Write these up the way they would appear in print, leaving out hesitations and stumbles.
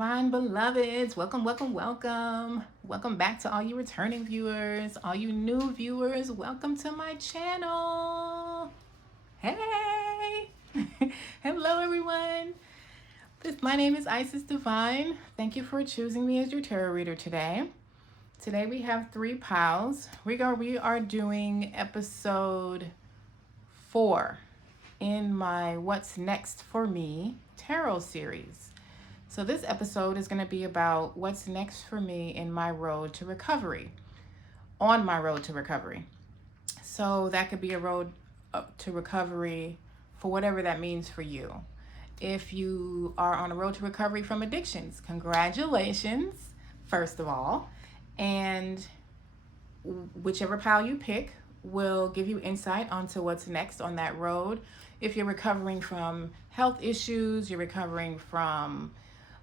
Divine beloveds, welcome, welcome, welcome. Welcome back to all you returning viewers, all you new viewers. Welcome to my channel. Hey, hello everyone. My name is Isis Divine. Thank you for choosing me as your tarot reader today. Today we have 3 piles. We are doing episode 4 in my What's Next for Me tarot series. So this episode is going to be about what's next for me in my road to recovery, on my road to recovery. So that could be a road to recovery for whatever that means for you. If you are on a road to recovery from addictions, congratulations, first of all. And whichever pile you pick will give you insight onto what's next on that road. If you're recovering from health issues, you're recovering from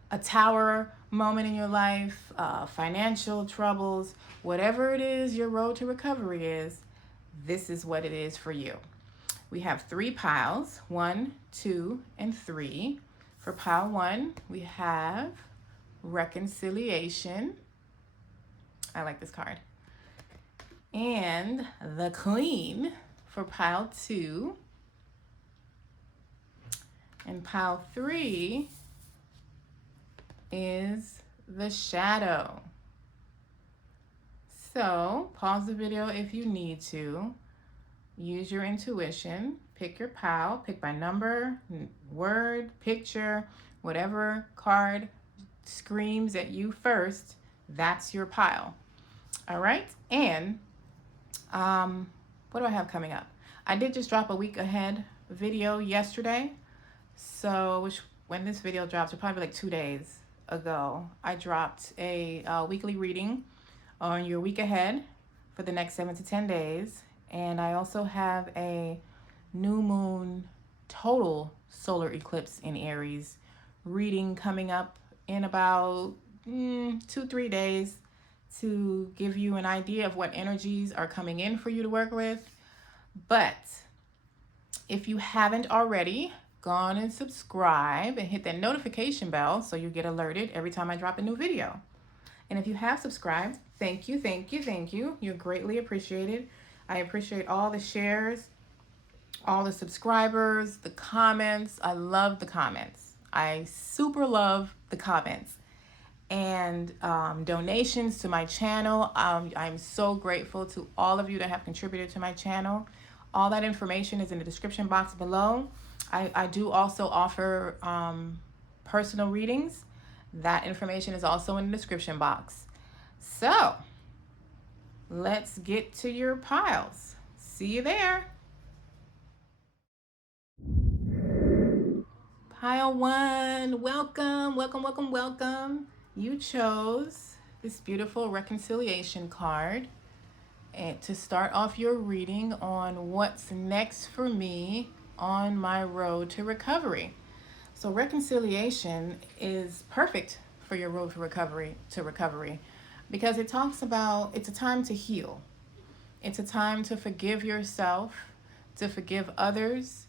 a tower moment in your life, financial troubles, whatever it is your road to recovery is, this is what it is for you. We have 3 piles, 1, 2, and 3. For pile 1, we have reconciliation. I like this card. And the Queen for pile 2. And pile 3 is the Shadow. So pause the video if you need to. Use your intuition. Pick your pile. Pick by number, word, picture, whatever card screams at you first. That's your pile. All right. And what do I have coming up? I did just drop a week ahead video yesterday. So when this video drops, it'll probably be like 2 days ago. I dropped a weekly reading on your week ahead for the next 7 to 10 days. And I also have a new moon total solar eclipse in Aries reading coming up in about 2-3 days to give you an idea of what energies are coming in for you to work with. But if you haven't already, go on and subscribe and hit that notification bell so you get alerted every time I drop a new video. And if you have subscribed, thank you, thank you, thank you. You're greatly appreciated. I appreciate all the shares, all the subscribers, the comments. I love the comments. I super love the comments. And donations to my channel. I'm so grateful to all of you that have contributed to my channel. All that information is in the description box below. I do also offer personal readings. That information is also in the description box. So let's get to your piles. See you there. Pile 1, welcome, welcome, welcome, welcome. You chose this beautiful reconciliation card and to start off your reading on what's next for me on my road to recovery. So reconciliation is perfect for your road to recovery because it talks about it's a time to heal. It's a time to forgive yourself, to forgive others,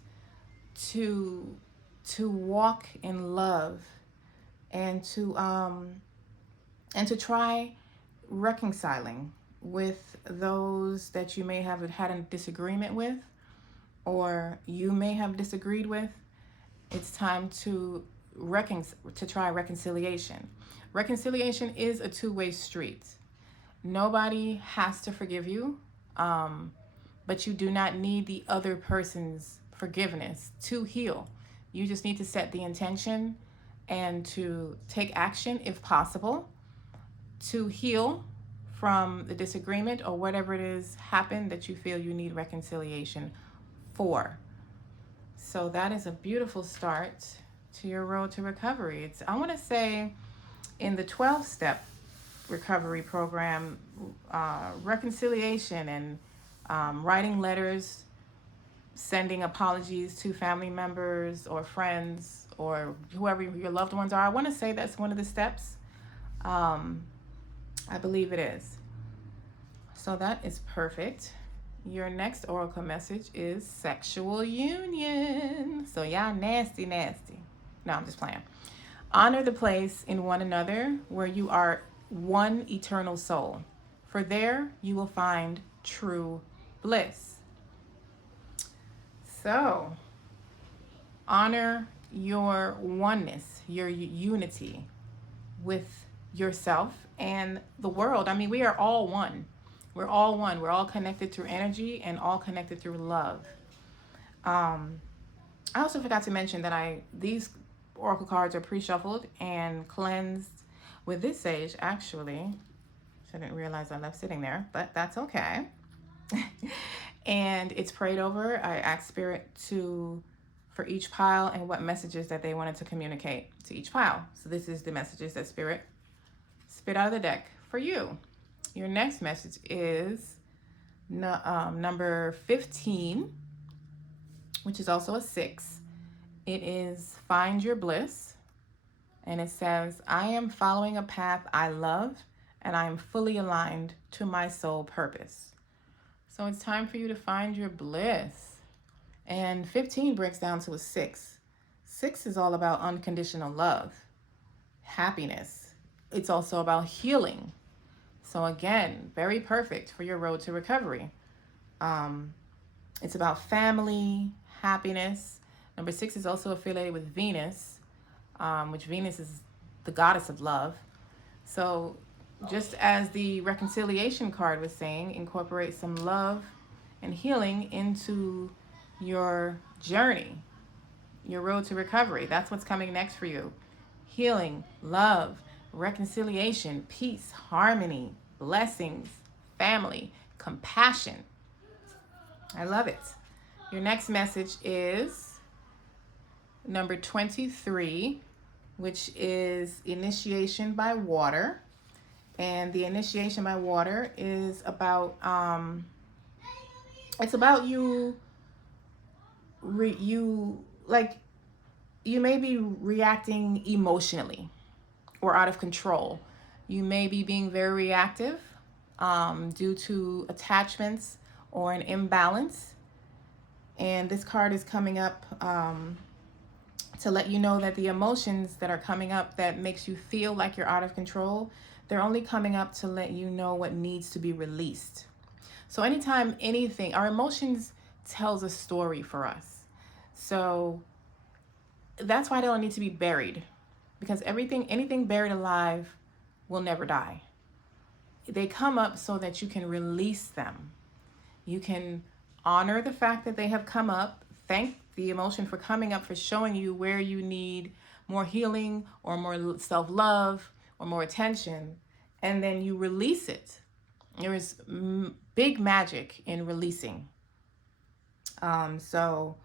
to walk in love, and to try reconciling with those that you may have had a disagreement with, or you may have disagreed with. It's time to try reconciliation. Reconciliation is a two-way street. Nobody has to forgive you, but you do not need the other person's forgiveness to heal. You just need to set the intention and to take action, if possible, to heal from the disagreement or whatever it is happened that you feel you need reconciliation for. So that is a beautiful start to your road to recovery. I want to say in the 12-step recovery program, reconciliation and writing letters, sending apologies to family members or friends or whoever your loved ones are. I want to say that's one of the steps. I believe it is. So that is perfect. Your next oracle message is sexual union. So y'all nasty. No, I'm just playing. Honor the place in one another where you are one eternal soul, for there you will find true bliss. So, honor your oneness, your unity with yourself and the world. I mean, we are all one. We're all one. We're all connected through energy and all connected through love. I also forgot to mention that these oracle cards are pre-shuffled and cleansed with this sage, actually. I didn't realize I left sitting there, but that's okay. And it's prayed over. I asked Spirit for each pile and what messages that they wanted to communicate to each pile. So this is the messages that Spirit spit out of the deck for you. Your next message is number 15, which is also a 6. It is find your bliss. And it says, I am following a path I love and I am fully aligned to my soul purpose. So it's time for you to find your bliss. And 15 breaks down to a 6. 6 is all about unconditional love, happiness. It's also about healing. So again, very perfect for your road to recovery. It's about family, happiness. Number 6 is also affiliated with Venus, which Venus is the goddess of love. So just as the reconciliation card was saying, incorporate some love and healing into your journey, your road to recovery. That's what's coming next for you. Healing, love, reconciliation, peace, harmony, blessings, family, compassion. I love it. Your next message is number 23, which is initiation by water. And the initiation by water is about, it's about you may be reacting emotionally or out of control. You may be being very reactive due to attachments or an imbalance. And this card is coming up to let you know that the emotions that are coming up that makes you feel like you're out of control, they're only coming up to let you know what needs to be released. So anytime our emotions tells a story for us. So that's why they don't need to be buried, because anything buried alive will never die. They come up so that you can release them. You can honor the fact that they have come up, thank the emotion for coming up, for showing you where you need more healing or more self-love or more attention, and then you release it. There is big magic in releasing. So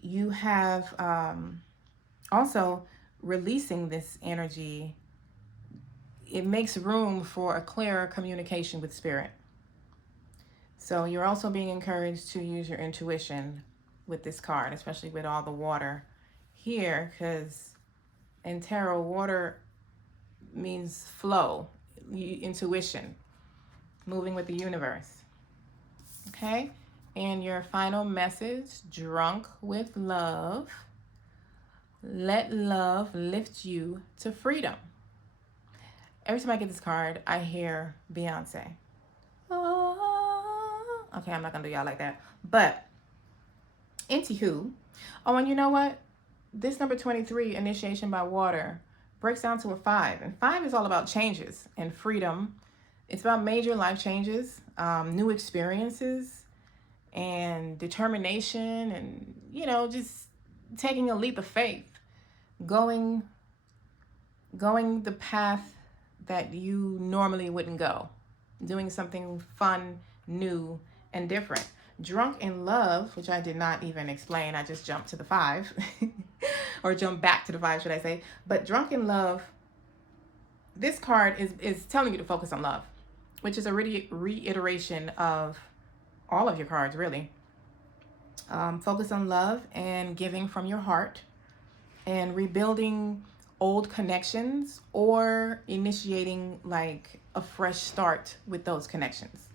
you have also releasing this energy. It makes room for a clearer communication with spirit. So you're also being encouraged to use your intuition with this card, especially with all the water here, because in tarot, water means flow, intuition, moving with the universe. Okay? And your final message, drunk with love. Let love lift you to freedom. Every time I get this card, I hear Beyonce. Oh. Okay, I'm not going to do y'all like that. But, anywho. Oh, and you know what? This number 23, initiation by water, breaks down to a 5. And 5 is all about changes and freedom. It's about major life changes, new experiences, and determination, and, just taking a leap of faith, going the path that you normally wouldn't go, doing something fun, new, and different. Drunk in love, which I did not even explain, I just jumped to the 5, or jumped back to the 5, should I say. But drunk in love, this card is telling you to focus on love, which is a reiteration of all of your cards, really. Focus on love and giving from your heart, and rebuilding old connections, or initiating like a fresh start with those connections,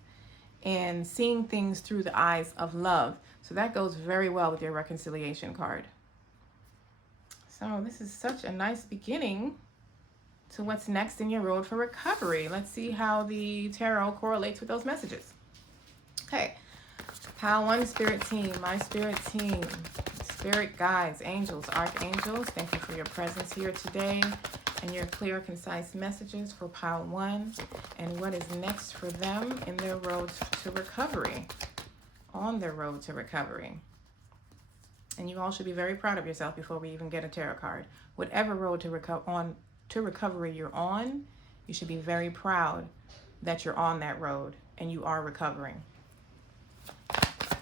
and seeing things through the eyes of love. So that goes very well with your reconciliation card. So this is such a nice beginning to what's next in your road for recovery. Let's see how the tarot correlates with those messages. Okay, Pile 1 spirit team, my spirit team, spirit guides, angels, archangels, thank you for your presence here today and your clear, concise messages for Pile 1 and what is next for them in their road to recovery, on their road to recovery. And you all should be very proud of yourself before we even get a tarot card. Whatever road to recovery you're on, you should be very proud that you're on that road and you are recovering.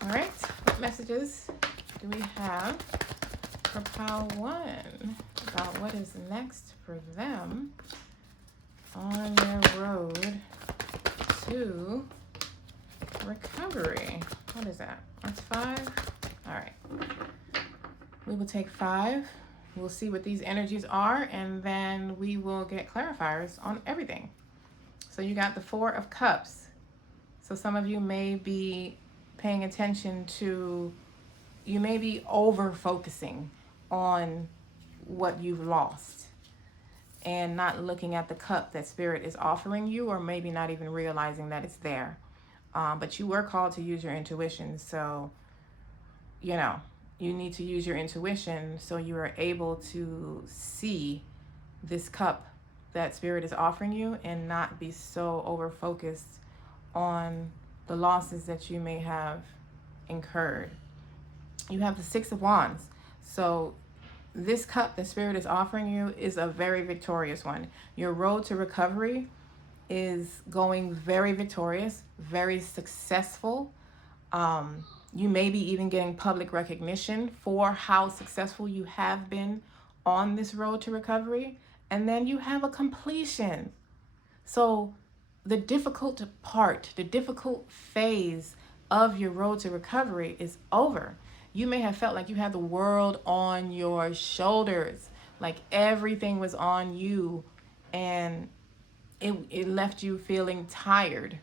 All right, what messages do we have for Pile 1 about what is next for them on their road to recovery? What is that? That's 5? All right. We will take 5. We'll see what these energies are, and then we will get clarifiers on everything. So you got the 4 of Cups. So some of you may be paying attention to, you may be over focusing on what you've lost and not looking at the cup that Spirit is offering you, or maybe not even realizing that it's there. But you were called to use your intuition. So, you know, you need to use your intuition so you are able to see this cup that Spirit is offering you and not be so over focused on the losses that you may have incurred. You have the 6 of Wands. So this cup that Spirit is offering you is a very victorious one. Your road to recovery is going very victorious, very successful. You may be even getting public recognition for how successful you have been on this road to recovery. And then you have a completion. So the difficult part, the difficult phase of your road to recovery is over. You may have felt like you had the world on your shoulders, like everything was on you, and it left you feeling tired,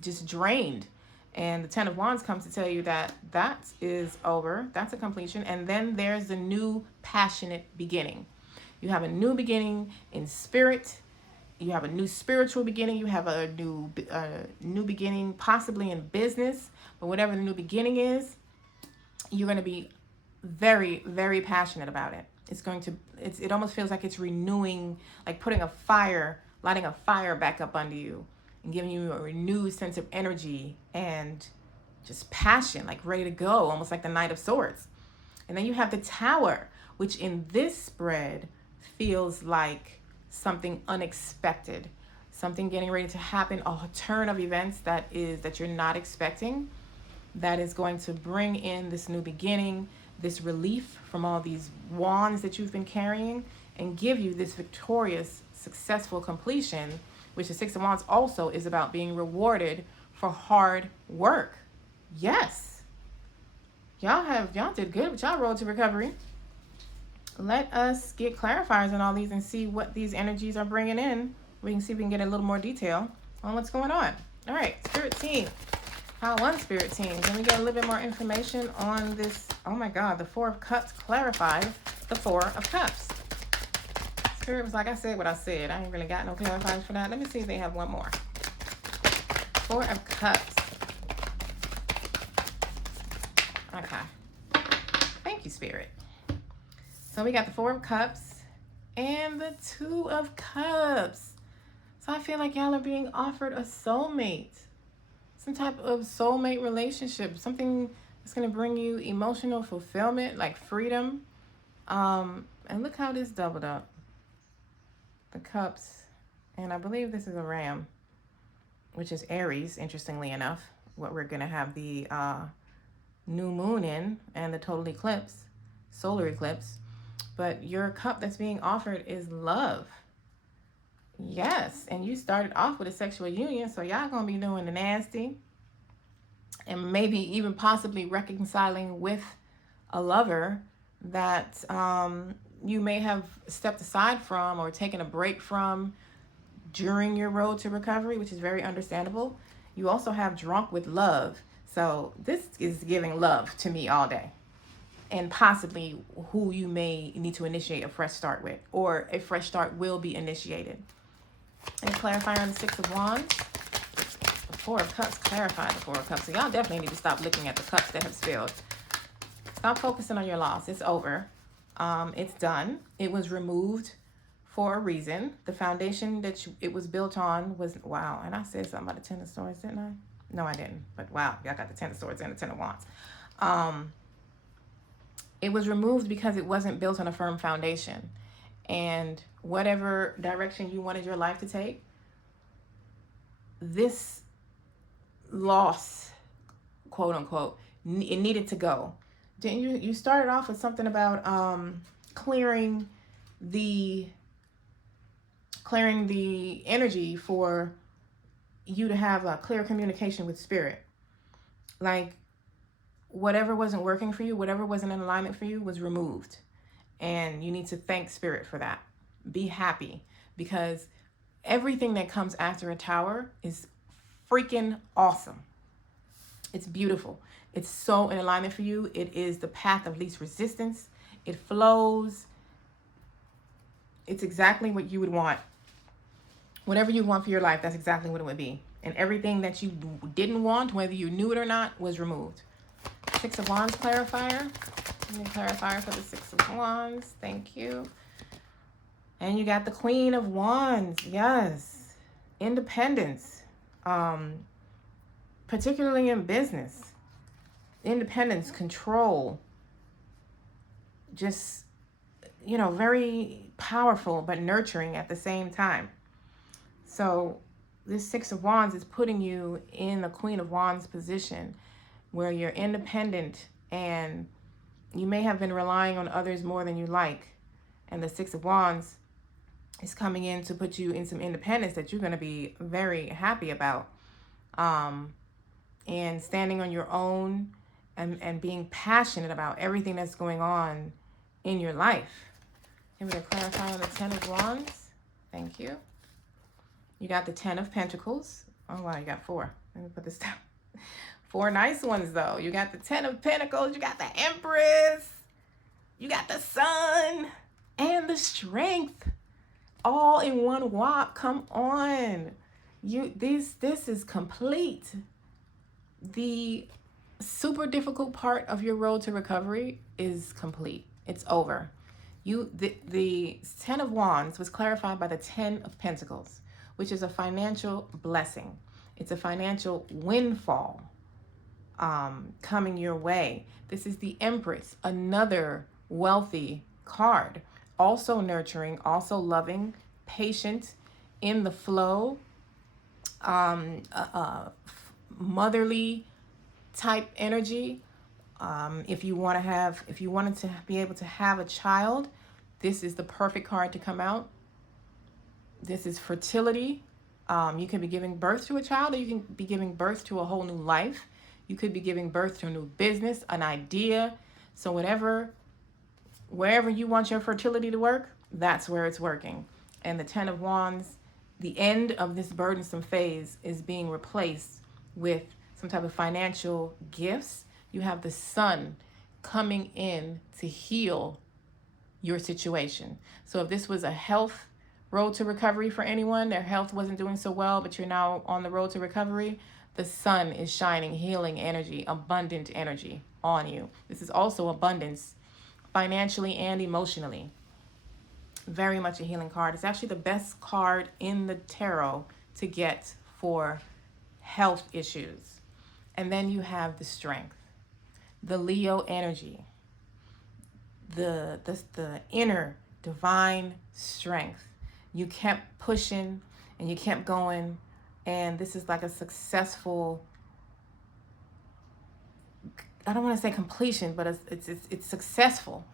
just drained. And the 10 of Wands comes to tell you that that is over. That's a completion. And then there's a new passionate beginning. You have a new beginning in spirit. You have a new spiritual beginning. You have a new beginning possibly in business. But whatever the new beginning is, you're going to be very, very passionate about it. It almost feels like it's renewing, like putting a fire, lighting a fire back up under you and giving you a renewed sense of energy and just passion, like ready to go, almost like the Knight of Swords. And then you have the Tower, which in this spread feels like something unexpected, something getting ready to happen, a turn of events that you're not expecting, that is going to bring in this new beginning, this relief from all these wands that you've been carrying, and give you this victorious, successful completion, which the 6 of Wands also is about being rewarded for hard work. Yes. Y'all did good with y'all road to recovery. Let us get clarifiers on all these and see what these energies are bringing in. We can see if we can get a little more detail on what's going on. All right, Spirit Team. Pile 1 Spirit Team. Can we get a little bit more information on this? Oh my God, the 4 of Cups clarified the 4 of Cups. Spirit was like, I said what I said. I ain't really got no clarifiers for that. Let me see if they have one more. 4 of Cups. Okay. Thank you, Spirit. So we got the 4 of Cups and the 2 of Cups. So I feel like y'all are being offered a soulmate. Some type of soulmate relationship. Something that's going to bring you emotional fulfillment, like freedom. And look how this doubled up. The Cups. And I believe this is a Ram, which is Aries, interestingly enough. What we're going to have the new moon in and the total eclipse, solar eclipse. But your cup that's being offered is love. Yes, and you started off with a sexual union, so y'all gonna be doing the nasty. And maybe even possibly reconciling with a lover that you may have stepped aside from or taken a break from during your road to recovery, which is very understandable. You also have drunk with love. So this is giving love to me all day. and possibly who you may need to initiate a fresh start with, or a fresh start will be initiated. And clarify on the Six of Wands. The Four of Cups, clarify the Four of Cups. So y'all definitely need to stop looking at the cups that have spilled. Stop focusing on your loss. It's over. It's done. It was removed for a reason. The foundation that it was built on was, wow. And I said something about the Ten of Swords, didn't I? No, I didn't. But wow, y'all got the Ten of Swords and the Ten of Wands. It was removed because it wasn't built on a firm foundation. And whatever direction you wanted your life to take, this loss, quote unquote, it needed to go. Didn't you started off with something about clearing the energy for you to have a clear communication with spirit. Like whatever wasn't working for you, whatever wasn't in alignment for you was removed. And you need to thank spirit for that. Be happy, because everything that comes after a tower is freaking awesome. It's beautiful. It's so in alignment for you. It is the path of least resistance. It flows. It's exactly what you would want. Whatever you want for your life, that's exactly what it would be. And everything that you didn't want, whether you knew it or not, was removed. Six of Wands clarifier. Clarifier for the Six of Wands. Thank you. And you got the Queen of Wands. Yes. Independence. Particularly in business. Independence, control. Just, you know, very powerful but nurturing at the same time. So this Six of Wands is putting you in the Queen of Wands position where you're independent and you may have been relying on others more than you like. And the Six of Wands is coming in to put you in some independence that you're going to be very happy about. And standing on your own and being passionate about everything that's going on in your life. I'm going to clarify on the Ten of Wands. Thank you. You got the Ten of Pentacles. Oh, wow, you got four. Let me put this down. Four nice ones, though. You got the Ten of Pentacles. You got the Empress. You got the Sun. And the Strength. All in one whop. Come on. This is complete. The super difficult part of your road to recovery is complete. It's over. The Ten of Wands was clarified by the Ten of Pentacles, which is a financial blessing. It's a financial windfall coming your way. This is the Empress, another wealthy card. Also nurturing, also loving, patient, in the flow, motherly type energy. If you wanted to be able to have a child, this is the perfect card to come out. This is fertility. You can be giving birth to a child, or you can be giving birth to a whole new life. You could be giving birth to a new business, an idea. So wherever you want your fertility to work, that's where it's working. And the Ten of Wands, the end of this burdensome phase is being replaced with some type of financial gifts. You have the Sun coming in to heal your situation. So if this was a health road to recovery for anyone, their health wasn't doing so well, but you're now on the road to recovery, the Sun is shining healing energy, abundant energy on you. This is also abundance, financially and emotionally. Very much a healing card. It's actually the best card in the tarot to get for health issues. And then you have the Strength, the Leo energy, the inner divine strength. You kept pushing and you kept going, and this is like a successful, I don't want to say completion, but it's successful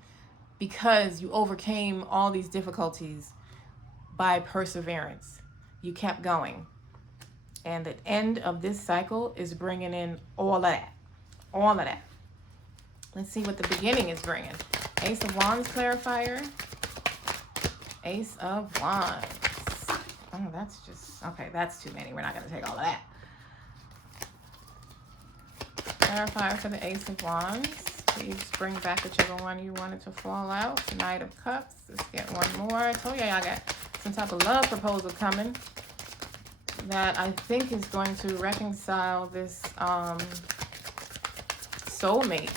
because you overcame all these difficulties by perseverance. You kept going. And the end of this cycle is bringing in all of that. All of that. Let's see what the beginning is bringing. Ace of Wands clarifier. Ace of Wands. Oh, that's just, okay, that's too many. We're not going to take all of that. Clarifier for the Ace of Wands. Please bring back whichever one you wanted to fall out. Knight of Cups. Let's get one more. I told you I got some type of love proposal coming that I think is going to reconcile this soulmate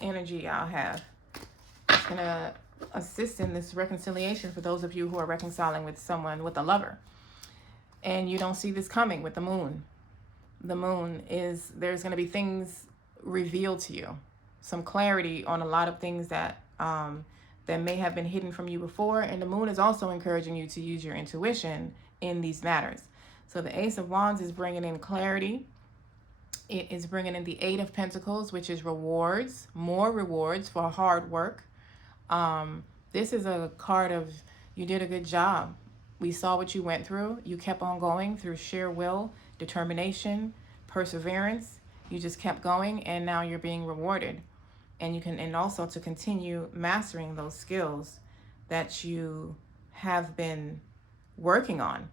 energy I'll have. It's going to assist in this reconciliation for those of you who are reconciling with someone, with a lover. And you don't see this coming with the moon. The moon is, there's going to be things revealed to you. Some clarity on a lot of things that that may have been hidden from you before. And the moon is also encouraging you to use your intuition in these matters. So the Ace of Wands is bringing in clarity. It is bringing in the Eight of Pentacles, which is rewards, more rewards for hard work. This is a card of you did a good job. We saw what you went through. You kept on going through sheer will, determination, perseverance. You just kept going, and now you're being rewarded. And you can, and also to continue mastering those skills that you have been working on.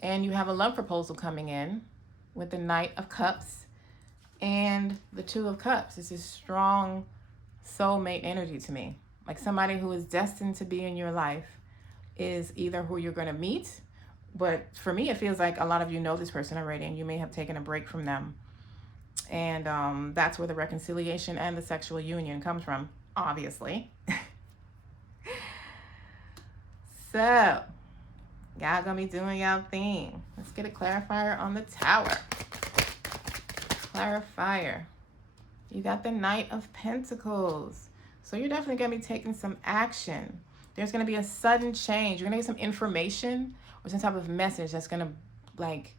And you have a love proposal coming in with the Knight of Cups and the Two of Cups. This is strong soulmate energy to me. Like somebody who is destined to be in your life is either who you're going to meet, but for me, it feels like a lot of you know this person already and you may have taken a break from them. And that's where the reconciliation and the sexual union comes from, obviously. So, y'all gonna be doing y'all thing. Let's get a clarifier on the Tower. Clarifier. You got the Knight of Pentacles. So you're definitely gonna be taking some action. There's gonna be a sudden change. You're gonna get some information or some type of message that's gonna like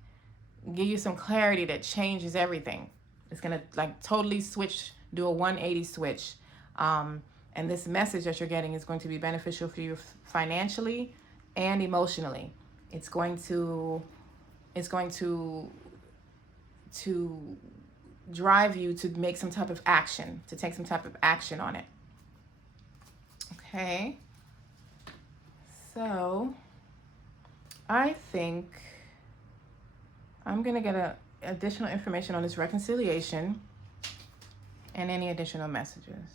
give you some clarity that changes everything. It's gonna like totally switch, do a 180 switch. And this message that you're getting is going to be beneficial for you financially and emotionally. It's going to drive you to make some type of action, to take some type of action on it. Okay. So I think I'm gonna get additional information on this reconciliation and any additional messages.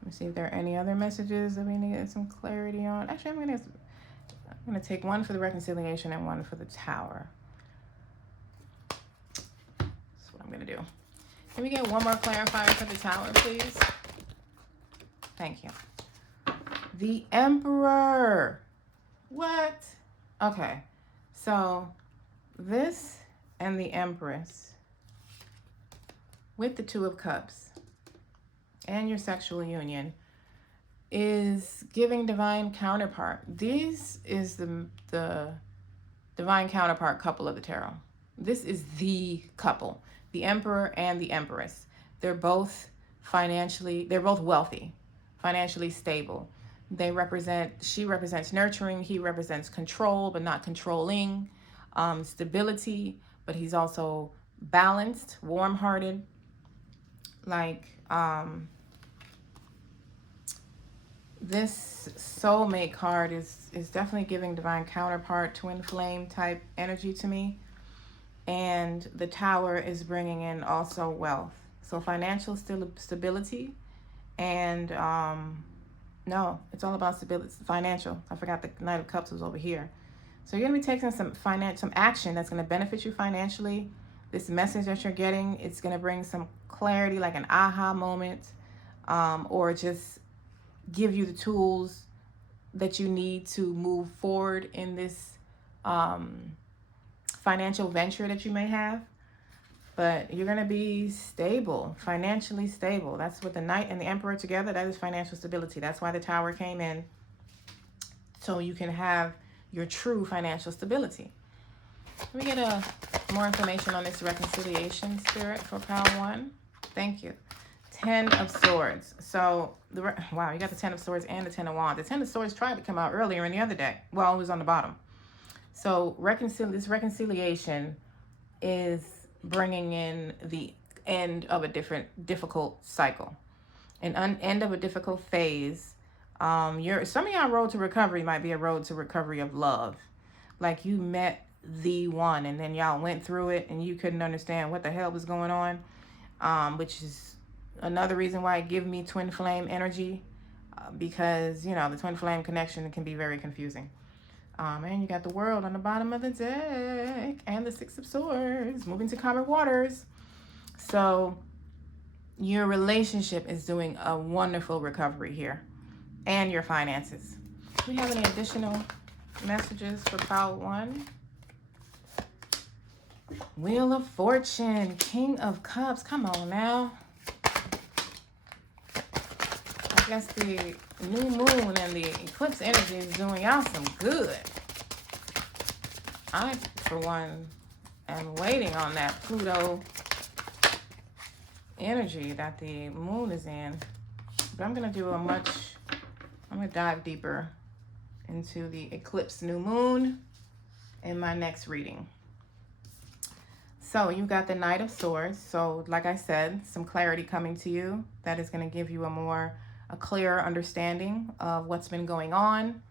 Let me see if there are any other messages that we need to get some clarity on. Actually, I'm gonna take one for the reconciliation and one for the Tower. That's what I'm gonna do. Can we get one more clarifier for the Tower, please? Thank you. The Emperor. What? Okay, so this and the Empress with the Two of Cups and your sexual union is giving divine counterpart. This is the divine counterpart couple of the tarot. This is the couple, the Emperor and the Empress. They're both wealthy, financially stable. She represents nurturing, he represents control, but not controlling, stability, but he's also balanced, warm-hearted. Like, this soulmate card is definitely giving divine counterpart, twin flame type energy to me. And the Tower is bringing in also wealth. So financial stability and, no, it's all about stability, financial. I forgot the Knight of Cups was over here. So you're going to be taking some action that's going to benefit you financially. This message that you're getting, it's going to bring some clarity, like an aha moment, or just give you the tools that you need to move forward in this financial venture that you may have. But you're going to be stable, financially stable. That's what the Knight and the Emperor together, that is financial stability. That's why the Tower came in, so you can have your true financial stability. Let me get more information on this reconciliation, Spirit, for pile 1. Thank you. 10 of Swords. So, wow, you got the 10 of Swords and the 10 of Wands. The 10 of Swords tried to come out earlier in the other deck. Well, it was on the bottom. So, this reconciliation is bringing in the end of a difficult cycle, an end of a difficult phase. Some of y'all road to recovery might be a road to recovery of love. Like you met the one and then y'all went through it and you couldn't understand what the hell was going on. which is another reason why it gives me twin flame energy, because, you know, the twin flame connection can be very confusing. And you got the World on the bottom of the deck and the Six of Swords, moving to calmer waters. So your relationship is doing a wonderful recovery here, and your finances. Do we have any additional messages for pile 1? Wheel of Fortune, King of Cups. Come on now. I guess the new moon and the eclipse energy is doing y'all some good. I, for one, am waiting on that Pluto energy that the moon is in. But I'm going to do I'm going to dive deeper into the eclipse new moon in my next reading. So you got the Knight of Swords. So like I said, some clarity coming to you that is going to give you a clearer understanding of what's been going on,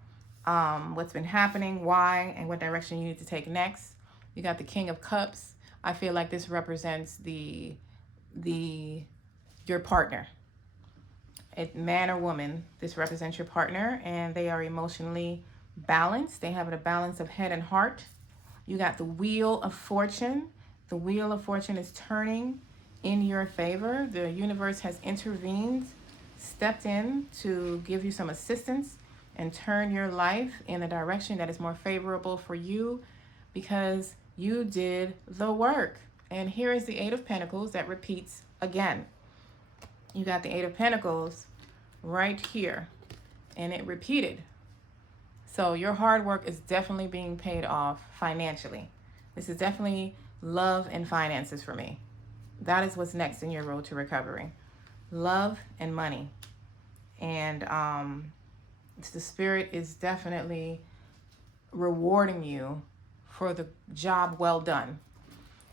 what's been happening, why, and what direction you need to take next. You got the King of Cups. I feel like this represents your partner. Man or woman, this represents your partner, and they are emotionally balanced. They have a balance of head and heart. You got the Wheel of Fortune. The Wheel of Fortune is turning in your favor. The universe has intervened, stepped in to give you some assistance and turn your life in a direction that is more favorable for you because you did the work. And here is the Eight of Pentacles that repeats again. You got the Eight of Pentacles right here, and it repeated. So your hard work is definitely being paid off financially. This is definitely love and finances for me. That is what's next in your road to recovery. Love and money. And the spirit is definitely rewarding you for the job well done.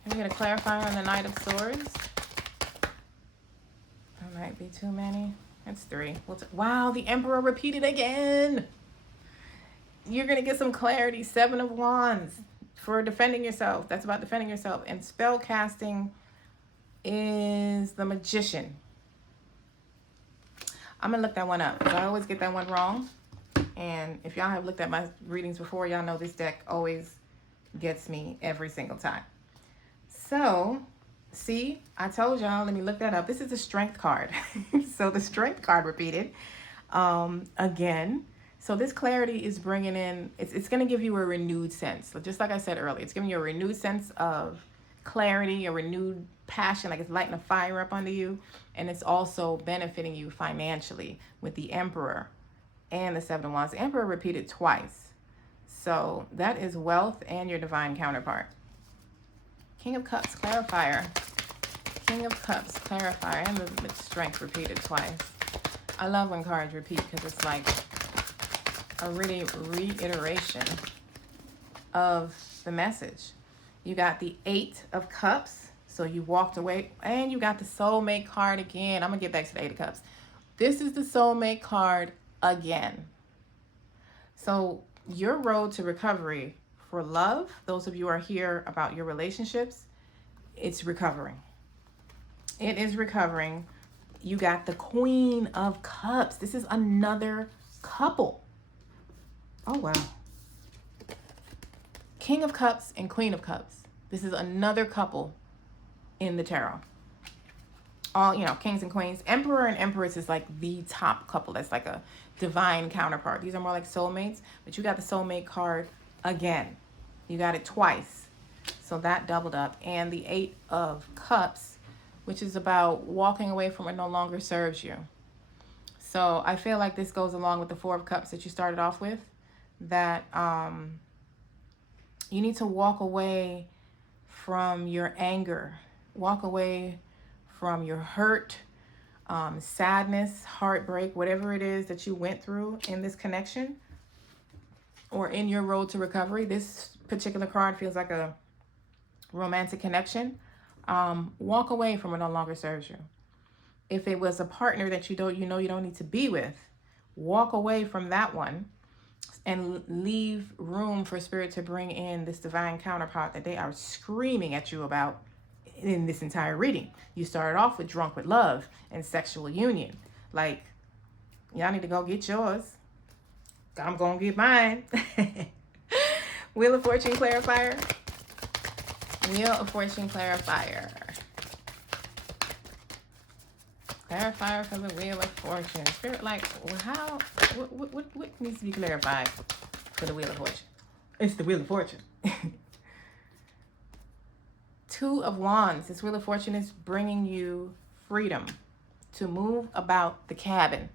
I'm going to clarify on the Knight of Swords. That might be too many. That's 3. Wow, the Emperor repeated again. You're going to get some clarity. 7 of Wands for defending yourself. That's about defending yourself. And spell casting is the Magician. I'm going to look that one up because I always get that one wrong. And if y'all have looked at my readings before, y'all know this deck always gets me every single time. So, see, I told y'all, let me look that up. This is the Strength card. So the Strength card repeated again. So this clarity is bringing in, it's going to give you a renewed sense. So just like I said earlier, it's giving you a renewed sense of clarity, a renewed passion, like it's lighting a fire up under you. And it's also benefiting you financially with the Emperor and the 7 of Wands. The Emperor repeated twice. So that is wealth and your divine counterpart. King of Cups, clarifier. King of Cups, clarifier. And the Strength repeated twice. I love when cards repeat because it's like a really reiteration of the message. You got the 8 of Cups. So you walked away. And you got the Soulmate card again. I'm going to get back to the 8 of Cups. This is the Soulmate card again. So your road to recovery for love, those of you who are here about your relationships, it's recovering. It is recovering. You got the Queen of Cups. This is another couple. Oh, wow. King of Cups and Queen of Cups. This is another couple in the tarot. All, you know, kings and queens. Emperor and Empress is like the top couple. That's like a divine counterpart. These are more like soulmates, but you got the Soulmate card again. You got it twice. So that doubled up. And the 8 of Cups, which is about walking away from what no longer serves you. So I feel like this goes along with the 4 of Cups that you started off with, that you need to walk away from your anger, walk away from your hurt, sadness, heartbreak, whatever it is that you went through in this connection or in your road to recovery. This particular card feels like a romantic connection. Walk away from what no longer serves you. If it was a partner that you don't need to be with, walk away from that one and leave room for spirit to bring in this divine counterpart that they are screaming at you about in this entire reading. You started off with drunk with love and sexual union. Like, y'all need to go get yours. I'm gonna get mine. Wheel of Fortune clarifier. Wheel of Fortune clarifier. Clarifier for the Wheel of Fortune. Spirit, like, how? What needs to be clarified for the Wheel of Fortune? It's the Wheel of Fortune. Two of Wands. This Wheel of Fortune is bringing you freedom to move about the cabin.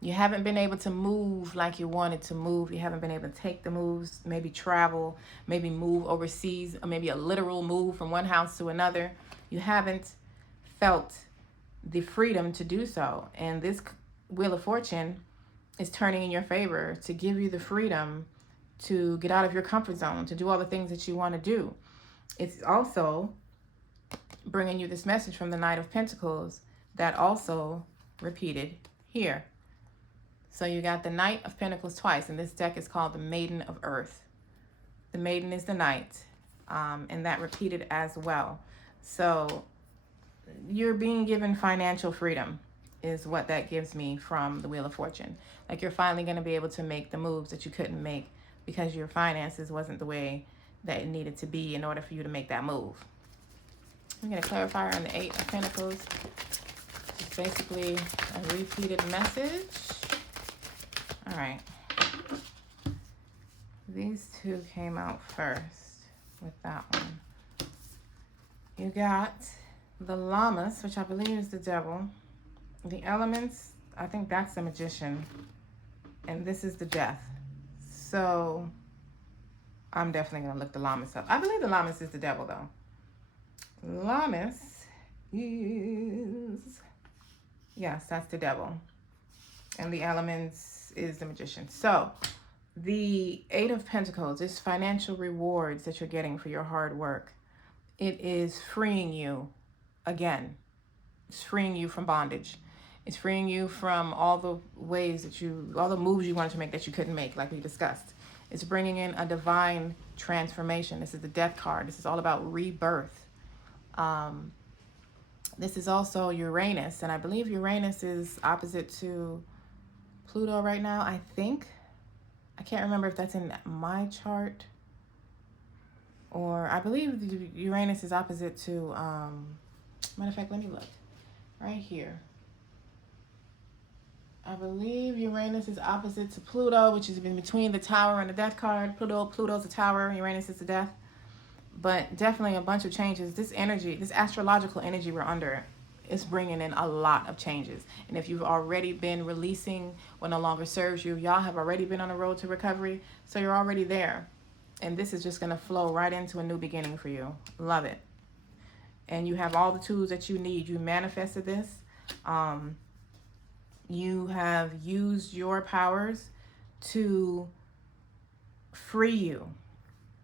You haven't been able to move like you wanted to move. You haven't been able to take the moves, maybe travel, maybe move overseas, or maybe a literal move from one house to another. You haven't felt the freedom to do so. And this Wheel of Fortune is turning in your favor to give you the freedom to get out of your comfort zone, to do all the things that you want to do. It's also bringing you this message from the Knight of Pentacles that also repeated here. So you got the Knight of Pentacles twice, and this deck is called the Maiden of Earth. The Maiden is the Knight, and that repeated as well. So you're being given financial freedom is what that gives me from the Wheel of Fortune. Like, you're finally going to be able to make the moves that you couldn't make because your finances wasn't the way that it needed to be in order for you to make that move. I'm going to clarify on the Eight of Pentacles. It's basically a repeated message. All right. These two came out first with that one. You got the Llamas, which I believe is the devil. The Elements, I think that's the Magician. And this is the Death. So I'm definitely going to look the Llamas up. I believe the Llamas is the devil, though. Llamas is... Yes, that's the devil. And the Elements is the Magician. So the Eight of Pentacles is financial rewards that you're getting for your hard work. It is freeing you again. It's freeing you from bondage. It's freeing you from all the ways that all the moves you wanted to make that you couldn't make, like we discussed. It's bringing in a divine transformation. This is the Death card. This is all about rebirth. This is also Uranus, and I believe Uranus is opposite to Pluto right now, I think. I can't remember if that's in my chart. Or I believe Uranus is opposite to, matter of fact, let me look. Right here. I believe Uranus is opposite to Pluto, which is in between the Tower and the Death card. Pluto's the Tower, Uranus is the Death. But definitely a bunch of changes. This energy, this astrological energy we're under, is bringing in a lot of changes. And if you've already been releasing what no longer serves you, y'all have already been on the road to recovery, so you're already there. And this is just going to flow right into a new beginning for you. Love it. And you have all the tools that you need. You manifested this. You have used your powers to free you.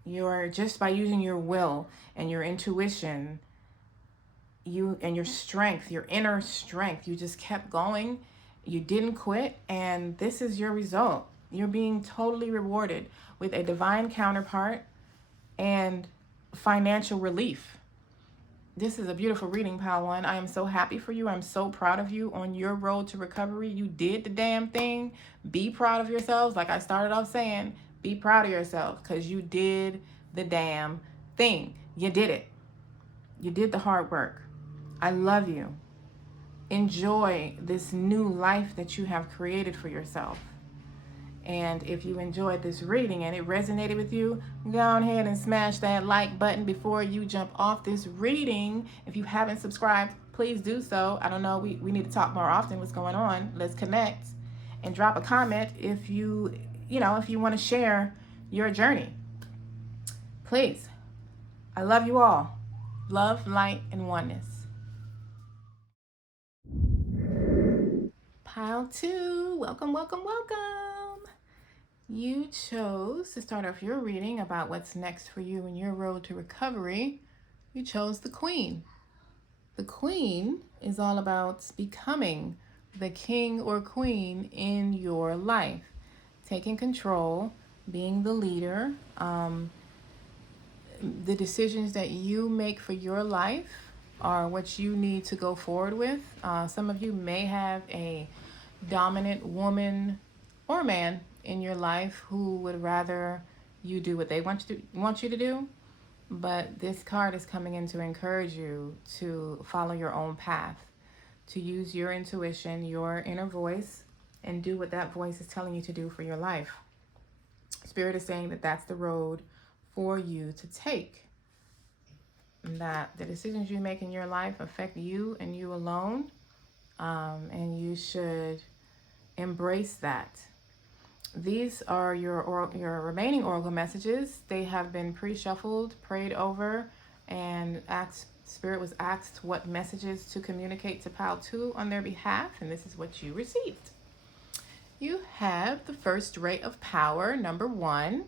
You're just by using your will and your intuition, you and your strength, your inner strength, you just kept going. You didn't quit, and this is your result. You're being totally rewarded with a divine counterpart and financial relief. This is a beautiful reading, Pile One. I am so happy for you. I'm so proud of you on your road to recovery. You did the damn thing. Be proud of yourselves. Like I started off saying, be proud of yourself because you did the damn thing. You did it. You did the hard work. I love you. Enjoy this new life that you have created for yourself. And if you enjoyed this reading and it resonated with you, go ahead and smash that like button before you jump off this reading. If you haven't subscribed, please do so. I don't know, we need to talk more often. What's going on? Let's connect and drop a comment if you want to share your journey. Please. I love you all. Love, light, and oneness. Pile 2, welcome, welcome, welcome. You chose to start off your reading about what's next for you in your road to recovery. You chose the Queen. The Queen is all about becoming the king or queen in your life, taking control, being the leader, the decisions that you make for your life are what you need to go forward with. Some of you may have a dominant woman or man in your life who would rather you do what they want you to do. But this card is coming in to encourage you to follow your own path, to use your intuition, your inner voice, and do what that voice is telling you to do for your life. Spirit is saying that that's the road for you to take. That the decisions you make in your life affect you and you alone, and you should embrace that. These are your remaining oracle messages. They have been pre-shuffled, prayed over, and Spirit was asked what messages to communicate to Pile 2 on their behalf, and this is what you received. You have the first ray of power, number 1.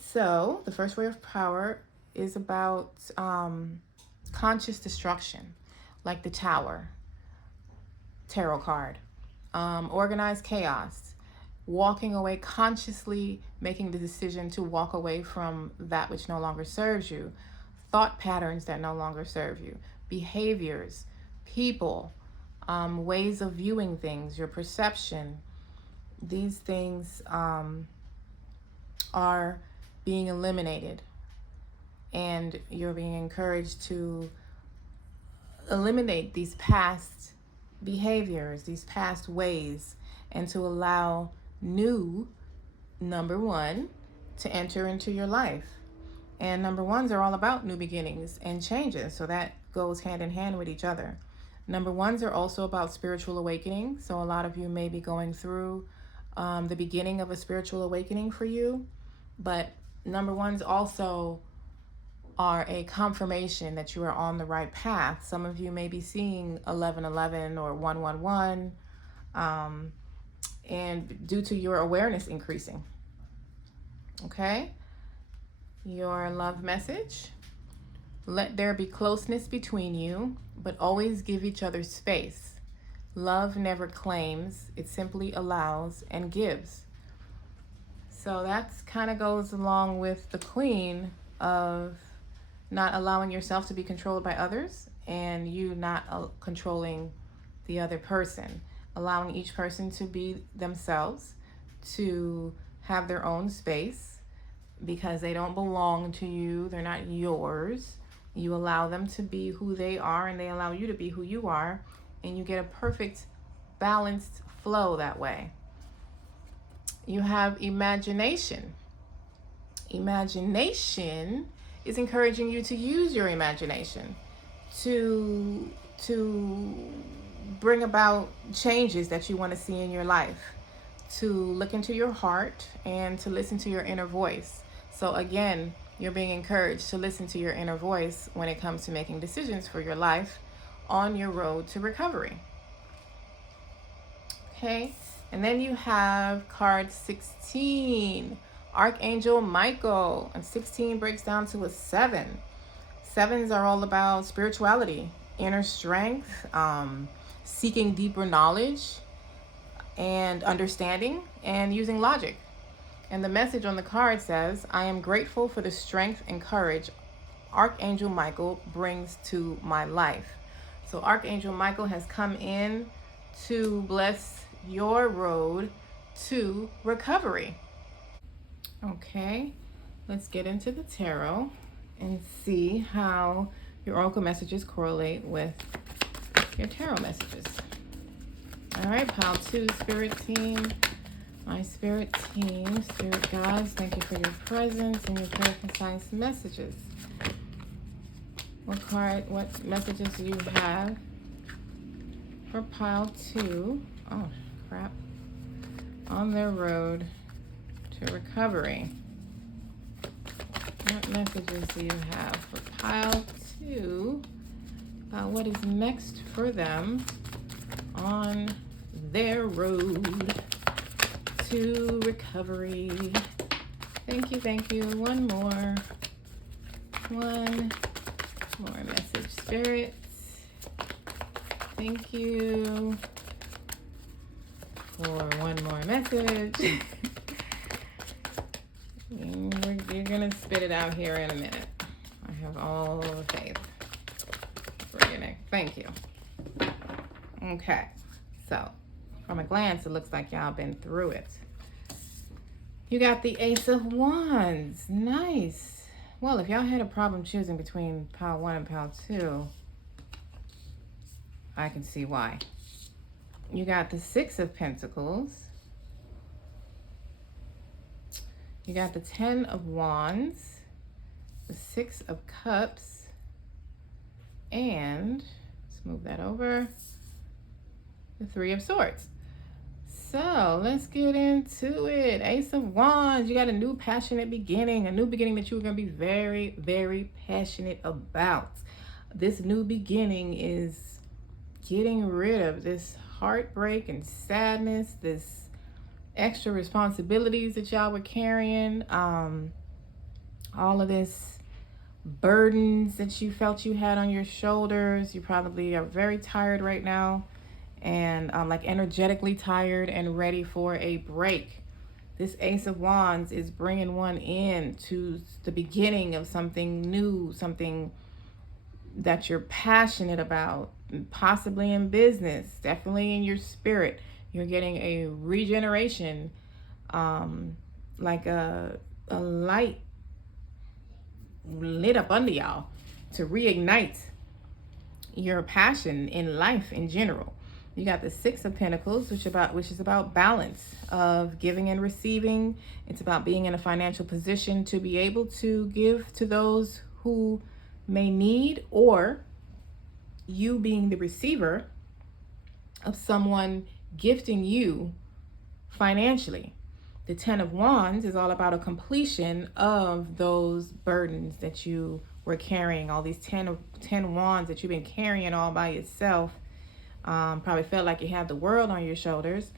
So the first ray of power is about conscious destruction, like the Tower tarot card. Organized chaos, walking away, consciously making the decision to walk away from that which no longer serves you, thought patterns that no longer serve you, behaviors, people, ways of viewing things, your perception. These things are being eliminated, and you're being encouraged to eliminate these past behaviors, these past ways, and to allow new, number 1, to enter into your life. And number 1s are all about new beginnings and changes, so that goes hand in hand with each other. Number 1s are also about spiritual awakening, so a lot of you may be going through the beginning of a spiritual awakening for you, but number 1s also are a confirmation that you are on the right path. Some of you may be seeing 1111 or 111, and due to your awareness increasing. Okay? Your love message: let there be closeness between you, but always give each other space. Love never claims, it simply allows and gives. So that kind of goes along with the Queen of not allowing yourself to be controlled by others, and you not controlling the other person, allowing each person to be themselves, to have their own space, because they don't belong to you, they're not yours. You allow them to be who they are, and they allow you to be who you are, and you get a perfect balanced flow that way. You have imagination. Imagination is encouraging you to use your imagination to bring about changes that you want to see in your life, to look into your heart and to listen to your inner voice. So again, you're being encouraged to listen to your inner voice when it comes to making decisions for your life on your road to recovery. Okay, and then you have card 16. Archangel Michael, and 16 breaks down to a 7. 7s are all about spirituality, inner strength, seeking deeper knowledge and understanding, and using logic. And the message on the card says, I am grateful for the strength and courage Archangel Michael brings to my life. So Archangel Michael has come in to bless your road to recovery. Okay, let's get into the tarot and see how your oracle messages correlate with your tarot messages. All right, Pile 2, Spirit Team, my Spirit Team, Spirit Guides, thank you for your presence and your clear, concise messages. What messages do you have for Pile 2? Oh, crap. On their road to recovery. What messages do you have for Pile 2? What is next for them on their road to recovery? Thank you, thank you. One more message, spirits. Thank you for one more message. You're gonna spit it out here in a minute. I have all the faith for your neck. Thank you. Okay, so from a glance, it looks like y'all been through it. You got the Ace of Wands. Nice. Well, if y'all had a problem choosing between pile 1 and pile 2, I can see why. You got the Six of Pentacles. You got the 10 of Wands, the 6 of Cups, and let's move that over, the 3 of Swords. So let's get into it. Ace of Wands, you got a new passionate beginning, a new beginning that you're going to be very, very passionate about. This new beginning is getting rid of this heartbreak and sadness, this extra responsibilities that y'all were carrying, all of this burdens that you felt you had on your shoulders. You probably are very tired right now, and like energetically tired and ready for a break. This Ace of Wands is bringing one in to the beginning of something new, something that you're passionate about, possibly in business, definitely in your spirit. You're getting a regeneration, like a light lit up under y'all to reignite your passion in life in general. You got the Six of Pentacles, which is about balance of giving and receiving. It's about being in a financial position to be able to give to those who may need, or you being the receiver of someone gifting you financially. The 10 of Wands is all about a completion of those burdens that you were carrying, all these 10 wands that you've been carrying all by yourself. Probably felt like you had the world on your shoulders.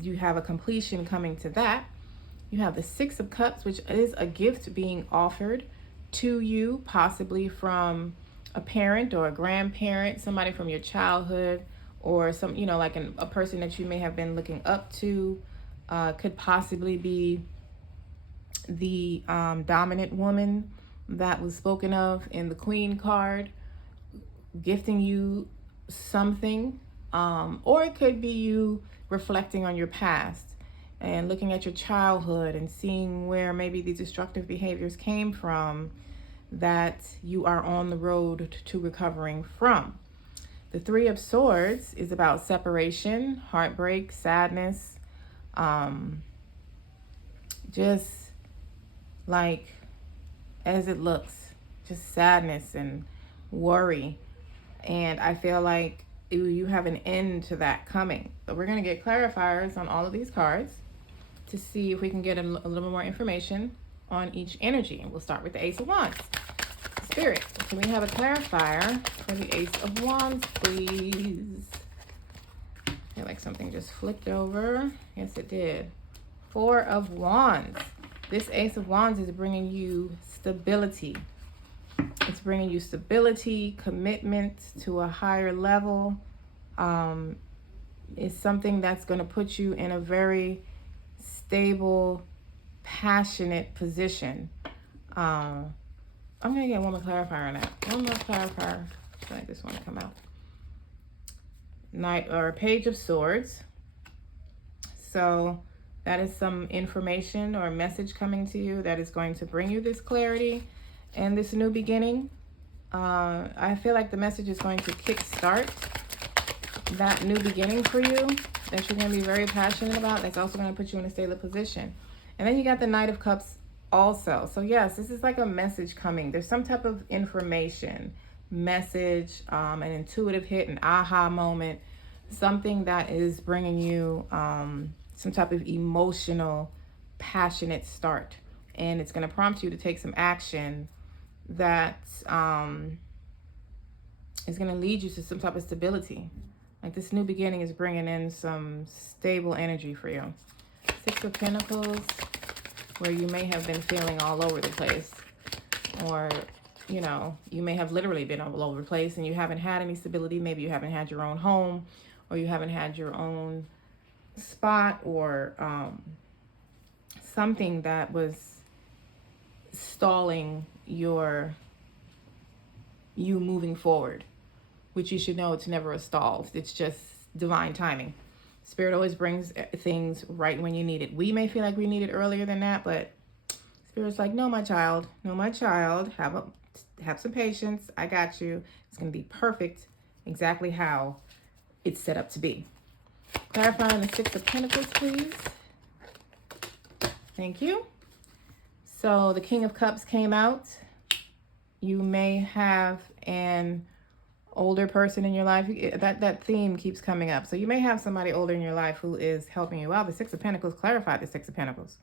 You have a completion coming to that. You have the 6 of Cups, which is a gift being offered to you, possibly from a parent or a grandparent, somebody from your childhood, or some, like a person that you may have been looking up to. Could possibly be the dominant woman that was spoken of in the Queen card, gifting you something, or it could be you reflecting on your past and looking at your childhood and seeing where maybe these destructive behaviors came from that you are on the road to recovering from. The 3 of Swords is about separation, heartbreak, sadness, just like as it looks, just sadness and worry. And I feel like you have an end to that coming. So we're going to get clarifiers on all of these cards to see if we can get a little more information on each energy. And we'll start with the Ace of Wands. Spirit, can we have a clarifier for the Ace of Wands, please? I feel like something just flipped over. Yes, it did. 4 of Wands. This Ace of Wands is bringing you stability. It's bringing you stability, commitment to a higher level. It's something that's going to put you in a very stable, passionate position. I'm going to get one more clarifier on that. One more clarifier. I feel like this one to come out. Page of Swords. So that is some information or message coming to you that is going to bring you this clarity and this new beginning. I feel like the message is going to kickstart that new beginning for you that you're going to be very passionate about. That's also going to put you in a stable position. And then you got the Knight of Cups also. So yes, this is like a message coming. There's some type of information, message, an intuitive hit, an aha moment, something that is bringing you some type of emotional, passionate start. And it's going to prompt you to take some action that is going to lead you to some type of stability. Like this new beginning is bringing in some stable energy for you. 6 of Pentacles, where you may have been feeling all over the place, or you may have literally been all over the place and you haven't had any stability. Maybe you haven't had your own home, or you haven't had your own spot, or something that was stalling your you moving forward, which you should know it's never a stall. It's just divine timing. Spirit always brings things right when you need it. We may feel like we need it earlier than that, but Spirit's like, no, my child, have some patience. I got you. It's going to be perfect, exactly how it's set up to be. Clarifying the Six of Pentacles, please. Thank you. So the King of Cups came out. You may have an older person in your life. That theme keeps coming up. So you may have somebody older in your life who is helping you out. The Six of Pentacles clarified the Six of Pentacles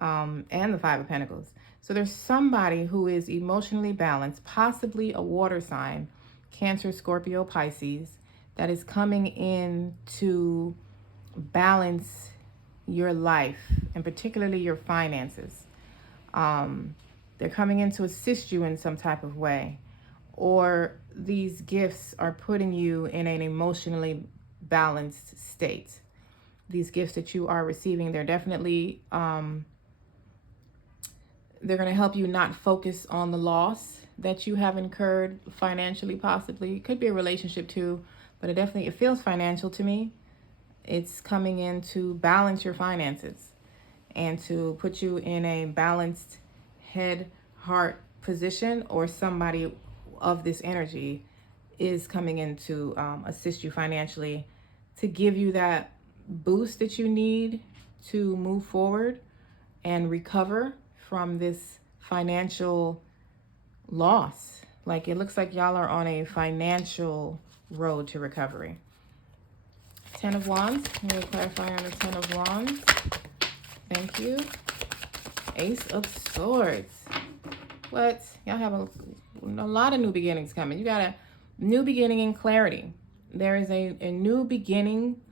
and the Five of Pentacles. So there's somebody who is emotionally balanced, possibly a water sign, Cancer, Scorpio, Pisces, that is coming in to balance your life and particularly your finances. They're coming in to assist you in some type of way, or these gifts are putting you in an emotionally balanced state. These gifts that you are receiving, they're definitely they're going to help you not focus on the loss that you have incurred financially, possibly. It could be a relationship too, but it feels financial to me. It's coming in to balance your finances and to put you in a balanced head, heart position, or somebody of this energy is coming in to assist you financially, to give you that boost that you need to move forward and recover from this financial loss. Like, it looks like y'all are on a financial road to recovery. Ten of Wands. I'm going to clarify on the Ten of Wands. Thank you. Ace of Swords. What? Y'all have a lot of new beginnings coming. You got a new beginning in clarity. There is a new beginning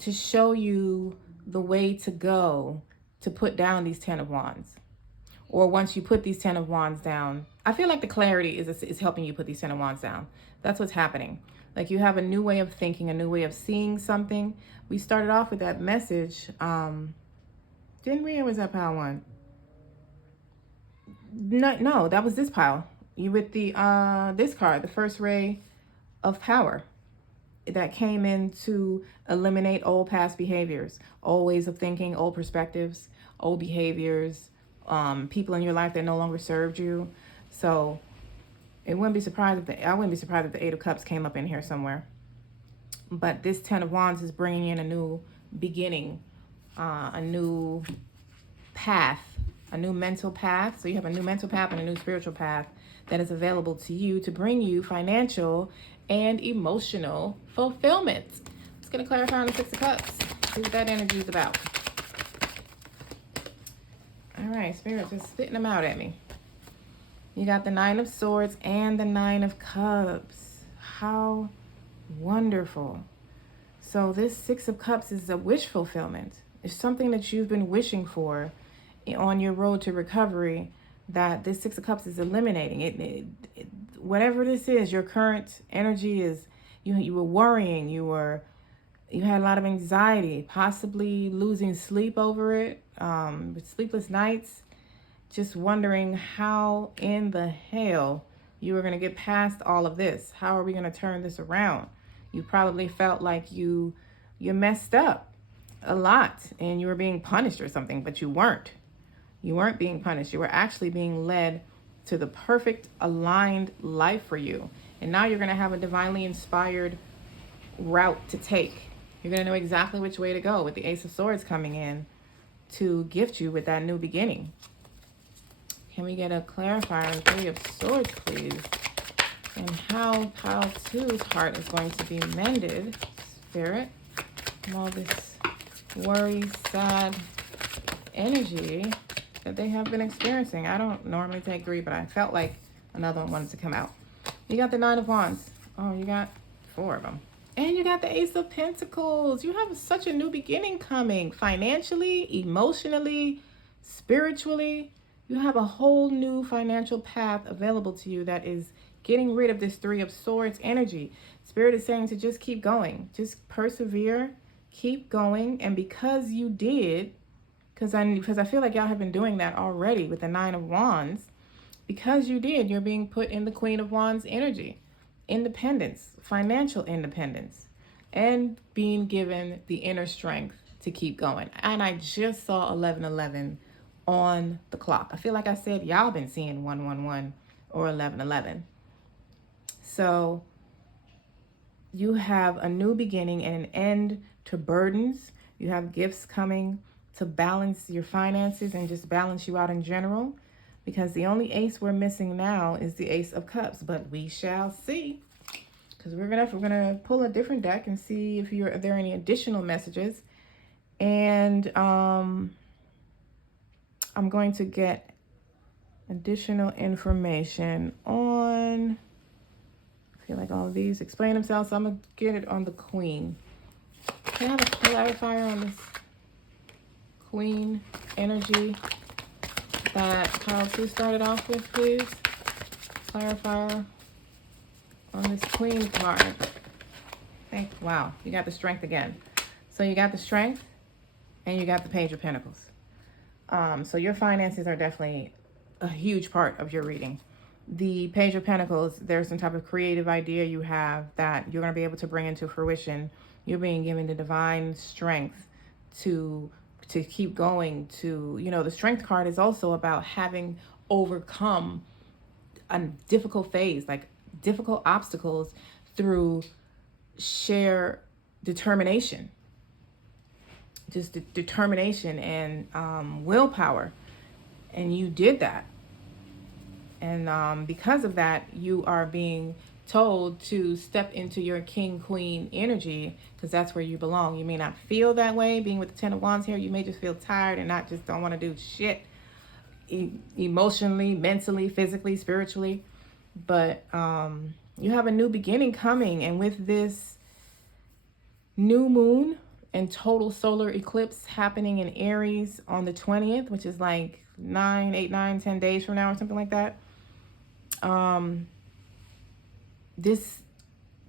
to show you the way to go to put down these Ten of Wands. Or once you put these Ten of Wands down, I feel like the clarity is helping you put these Ten of Wands down. That's what's happening. Like, you have a new way of thinking, a new way of seeing something. We started off with that message. Didn't we? Or was that pile one? No, that was this pile. You with the this card, the first ray of power, that came in to eliminate old past behaviors, old ways of thinking, old perspectives, old behaviors, people in your life that no longer served you. So I wouldn't be surprised if the Eight of Cups came up in here somewhere. But this Ten of Wands is bringing in a new beginning, a new path, a new mental path. So you have a new mental path and a new spiritual path that is available to you to bring you financial and emotional fulfillment. It's going to clarify on the Six of Cups. See what that energy is about. All right, Spirit, just spitting them out at me. You got the Nine of Swords and the Nine of Cups. How wonderful. So this Six of Cups is a wish fulfillment. It's something that you've been wishing for on your road to recovery, that this Six of Cups is eliminating. It whatever this is, your current energy is, you were worrying, you had a lot of anxiety, possibly losing sleep over it, with sleepless nights, just wondering how in the hell you were going to get past all of this. How are we going to turn this around? You probably felt like you messed up a lot and you were being punished or something, but you weren't. You weren't being punished. You were actually being led to the perfect aligned life for you. And now you're going to have a divinely inspired route to take. You're going to know exactly which way to go, with the Ace of Swords coming in to gift you with that new beginning. Can we get a clarifier on Three of Swords, please? And how Pile 2's heart is going to be mended, Spirit, from all this worry, sad energy that they have been experiencing. I don't normally take 3, but I felt like another one wanted to come out. You got the Nine of Wands. Oh, you got 4 of them. And you got the Ace of Pentacles. You have such a new beginning coming, financially, emotionally, spiritually. You have a whole new financial path available to you that is getting rid of this Three of Swords energy. Spirit is saying to just keep going. Just persevere. Keep going. And because you did, because I feel like y'all have been doing that already with the Nine of Wands, because you did. You're being put in the Queen of Wands energy. Independence, financial independence, and being given the inner strength to keep going. And I just saw 1111 on the clock. I feel like I said y'all been seeing 111 or 1111. So you have a new beginning and an end to burdens. You have gifts coming to balance your finances and just balance you out in general. Because the only ace we're missing now is the Ace of Cups. But we shall see. Because we're gonna pull a different deck and see if are there any additional messages. And I'm going to get additional information on, I feel like all of these explain themselves, so I'm going to get it on the Queen. Can I have a clarifier on this Queen energy that pile 2 started off with, please? Clarifier on this Queen card. Wow, you got the Strength again. So you got the Strength and you got the Page of Pentacles. So your finances are definitely a huge part of your reading. The Page of Pentacles, there's some type of creative idea you have that you're going to be able to bring into fruition. You're being given the divine strength to keep going. The Strength card is also about having overcome a difficult phase, like difficult obstacles, through sheer determination. Just determination and willpower. And you did that. And because of that, you are being told to step into your king-queen energy, because that's where you belong. You may not feel that way being with the Ten of Wands here. You may just feel tired and don't want to do shit emotionally, mentally, physically, spiritually. But you have a new beginning coming. And with this new moon and total solar eclipse happening in Aries on the 20th, which is like 8, 9, 10 days from now or something like that.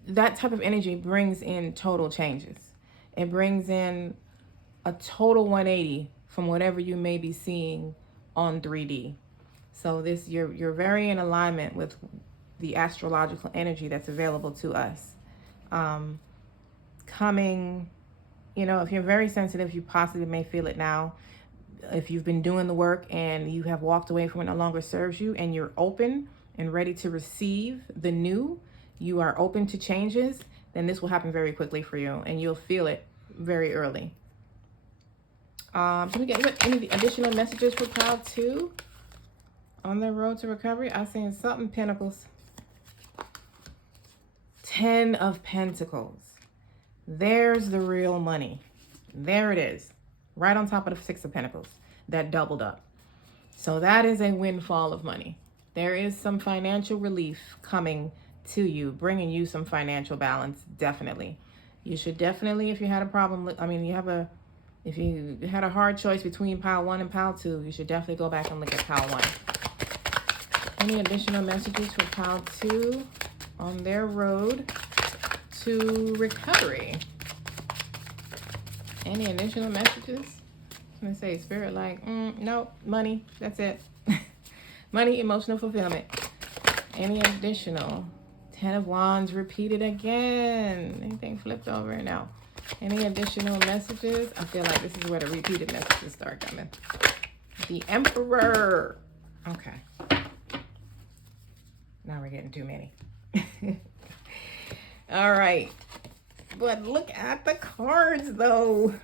That type of energy brings in total changes. It brings in a total 180 from whatever you may be seeing on 3D. So you're very in alignment with the astrological energy that's available to us. Coming, if you're very sensitive, you possibly may feel it now. If you've been doing the work and you have walked away from it, no longer serves you, and you're open and ready to receive the new, you are open to changes, then this will happen very quickly for you, and you'll feel it very early. Can we get any additional messages for pile 2 on their road to recovery? I'm saying something Pentacles. 10 of Pentacles. There's the real money. There it is. Right on top of the 6 of Pentacles. That doubled up. So that is a windfall of money. There is some financial relief coming to you, bringing you some financial balance, definitely. You should definitely, if you had a problem, if you had a hard choice between pile 1 and pile 2, you should definitely go back and look at pile 1. Any additional messages for pile 2 on their road to recovery? Any additional messages? I'm going to say spirit no, money, that's it. Money, emotional fulfillment. Any additional? 10 of Wands repeated again. Anything flipped over? No. Any additional messages? I feel like this is where the repeated messages start coming. The Emperor. Okay. Now we're getting too many. All right. But look at the cards, though.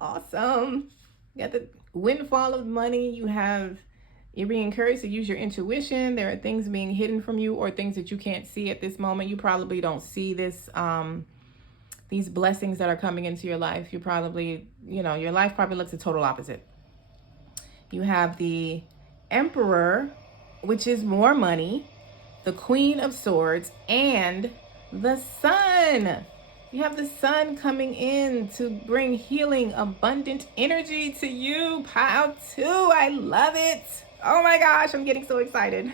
Awesome. You got the windfall of money. You're being encouraged to use your intuition. There are things being hidden from you or things that you can't see at this moment. You probably don't see this, these blessings that are coming into your life. You probably, your life probably looks the total opposite. You have the Emperor, which is more money, the Queen of Swords, and the Sun. You have the Sun coming in to bring healing, abundant energy to you. Pile 2, I love it. Oh my gosh, I'm getting so excited.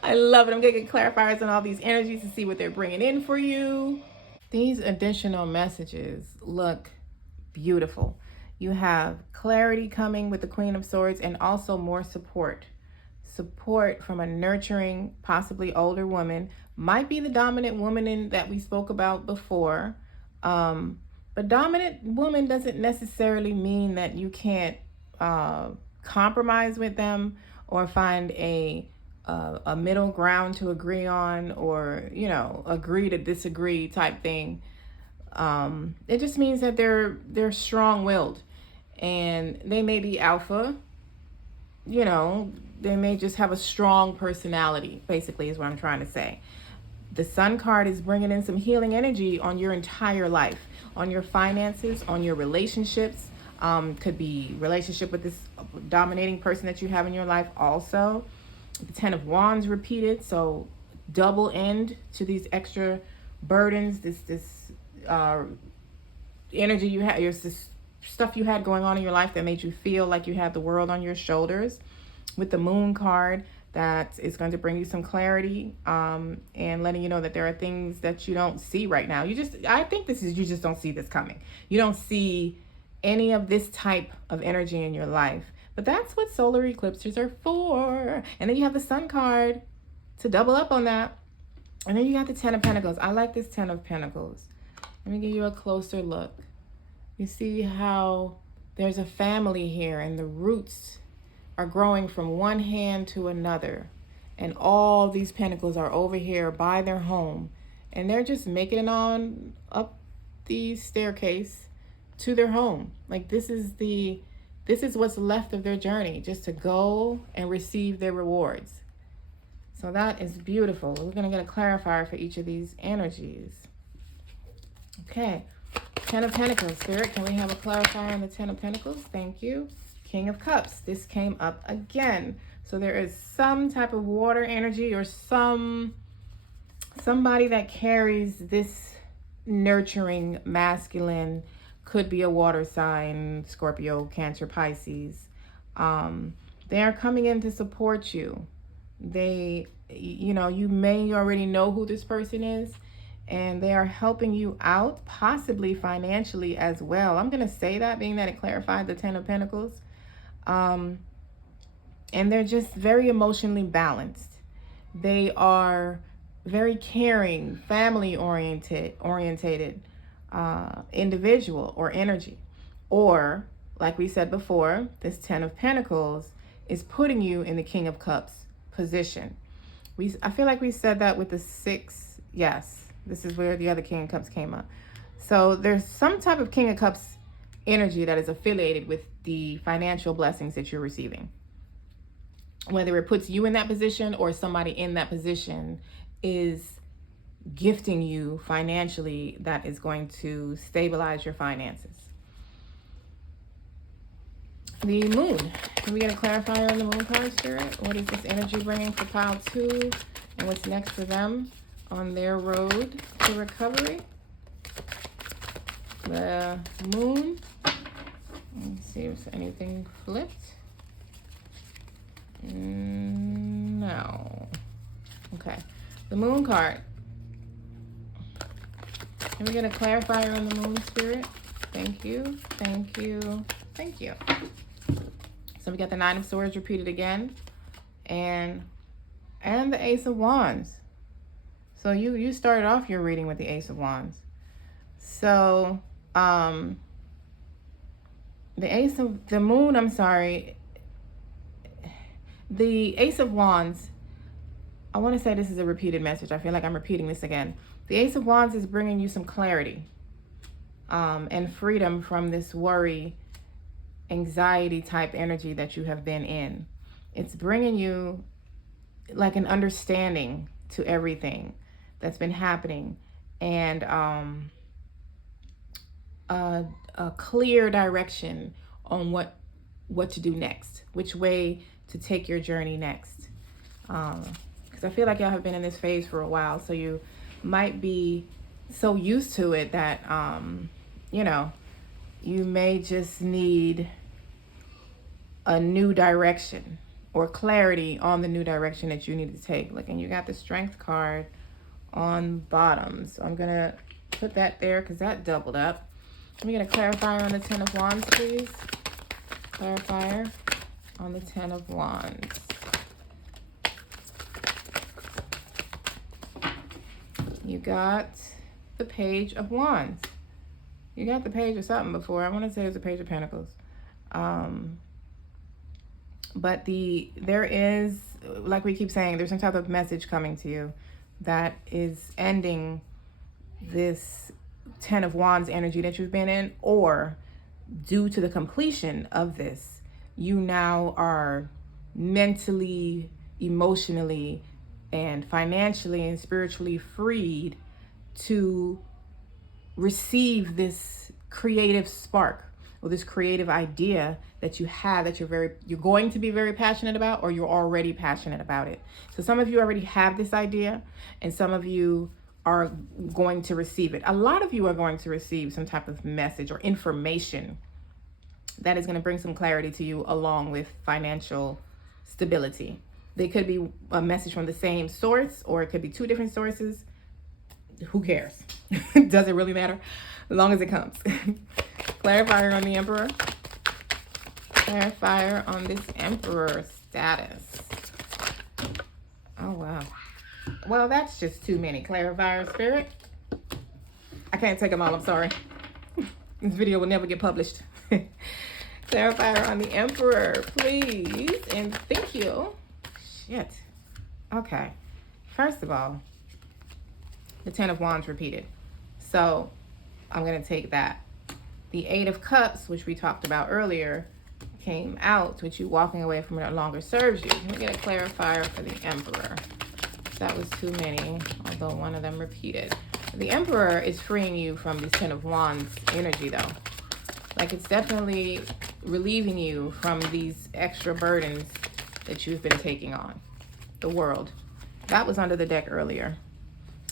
I love it. I'm going to get clarifiers on all these energies to see what they're bringing in for you. These additional messages look beautiful. You have clarity coming with the Queen of Swords and also more support support from a nurturing, possibly older woman. Might be the dominant woman that we spoke about before. But dominant woman doesn't necessarily mean that you can't compromise with them or find a middle ground to agree on, or, you know, agree to disagree type thing. It just means that they're strong-willed, and they may be alpha, you know, they may just have a strong personality, basically, is what I'm trying to say. The Sun card is bringing in some healing energy on your entire life, on your finances, on your relationships. Could be relationship with this dominating person that you have in your life also. The Ten of Wands repeated, so double end to these extra burdens, this energy you had, this stuff you had going on in your life that made you feel like you had the world on your shoulders. With the Moon card, that is going to bring you some clarity, and letting you know that there are things that you don't see right now. You just don't see this coming. You don't see any of this type of energy in your life. But that's what solar eclipses are for. And then you have the Sun card to double up on that. And then you got the Ten of Pentacles. I like this Ten of Pentacles. Let me give you a closer look. You see how there's a family here, and the roots are growing from one hand to another. And all these pentacles are over here by their home. And they're just making it on up the staircase to their home. Like this is what's left of their journey, just to go and receive their rewards. So that is beautiful. We're going to get a clarifier for each of these energies. Okay. Ten of Pentacles. Spirit, can we have a clarifier on the Ten of Pentacles? Thank you. King of Cups. This came up again. So there is some type of water energy, or somebody that carries this nurturing masculine. Could be a water sign, Scorpio, Cancer, Pisces. They are coming in to support you. You may already know who this person is, and they are helping you out, possibly financially as well. I'm going to say that, being that it clarified the Ten of Pentacles. And they're just very emotionally balanced. They are very caring, family oriented, individual or energy. Or, like we said before, this Ten of Pentacles is putting you in the King of Cups position. I feel like we said that with the 6. Yes, this is where the other King of Cups came up. So there's some type of King of Cups energy that is affiliated with the financial blessings that you're receiving. Whether it puts you in that position or somebody in that position is gifting you financially, that is going to stabilize your finances. The Moon. Can we get a clarifier on the Moon card, Spirit? What is this energy bringing for pile 2? And what's next for them on their road to recovery? The Moon. Let's see if anything flipped. No. Okay. The Moon card. Can we get a clarifier on the Moon, Spirit? Thank you. Thank you. Thank you. So we got the Nine of Swords repeated again. And the Ace of Wands. So you started off your reading with the Ace of Wands. So the Ace of the Moon, I'm sorry. The Ace of Wands, I want to say this is a repeated message. I feel like I'm repeating this again. The Ace of Wands is bringing you some clarity and freedom from this worry, anxiety type energy that you have been in. It's bringing you like an understanding to everything that's been happening, and a clear direction on what to do next, which way to take your journey next. Because I feel like y'all have been in this phase for a while, so you might be so used to it that you may just need a new direction or clarity on the new direction that you need to take. Look, and you got the Strength card on bottom, so I'm gonna put that there because that doubled up. Let me get a clarifier on the Ten of Wands, please. Clarifier on the Ten of Wands. You got the Page of Wands. You got the Page of something before. I want to say it was the Page of Pentacles. But there is, like we keep saying, there's some type of message coming to you that is ending this Ten of Wands energy that you've been in, or due to the completion of this, you now are mentally, emotionally, and financially and spiritually freed to receive this creative spark or this creative idea that you have, that you're going to be very passionate about, or you're already passionate about it. So some of you already have this idea, and some of you are going to receive it. A lot of you are going to receive some type of message or information that is going to bring some clarity to you, along with financial stability. They could be a message from the same source, or it could be two different sources. Who cares? Does it really matter? As long as it comes. Clarifier on the Emperor. Clarifier on this Emperor status. Oh, wow. Well, that's just too many. Clarifier, Spirit. I can't take them all. I'm sorry. This video will never get published. Clarifier on the Emperor, please. And thank you. Shit. Okay. First of all, the Ten of Wands repeated. So I'm going to take that. The Eight of Cups, which we talked about earlier, came out with you walking away from it no longer serves you. Let me get a clarifier for the Emperor. That was too many, although one of them repeated. The Emperor is freeing you from this Ten of Wands energy, though. Like, it's definitely relieving you from these extra burdens that you've been taking on. The World. That was under the deck earlier.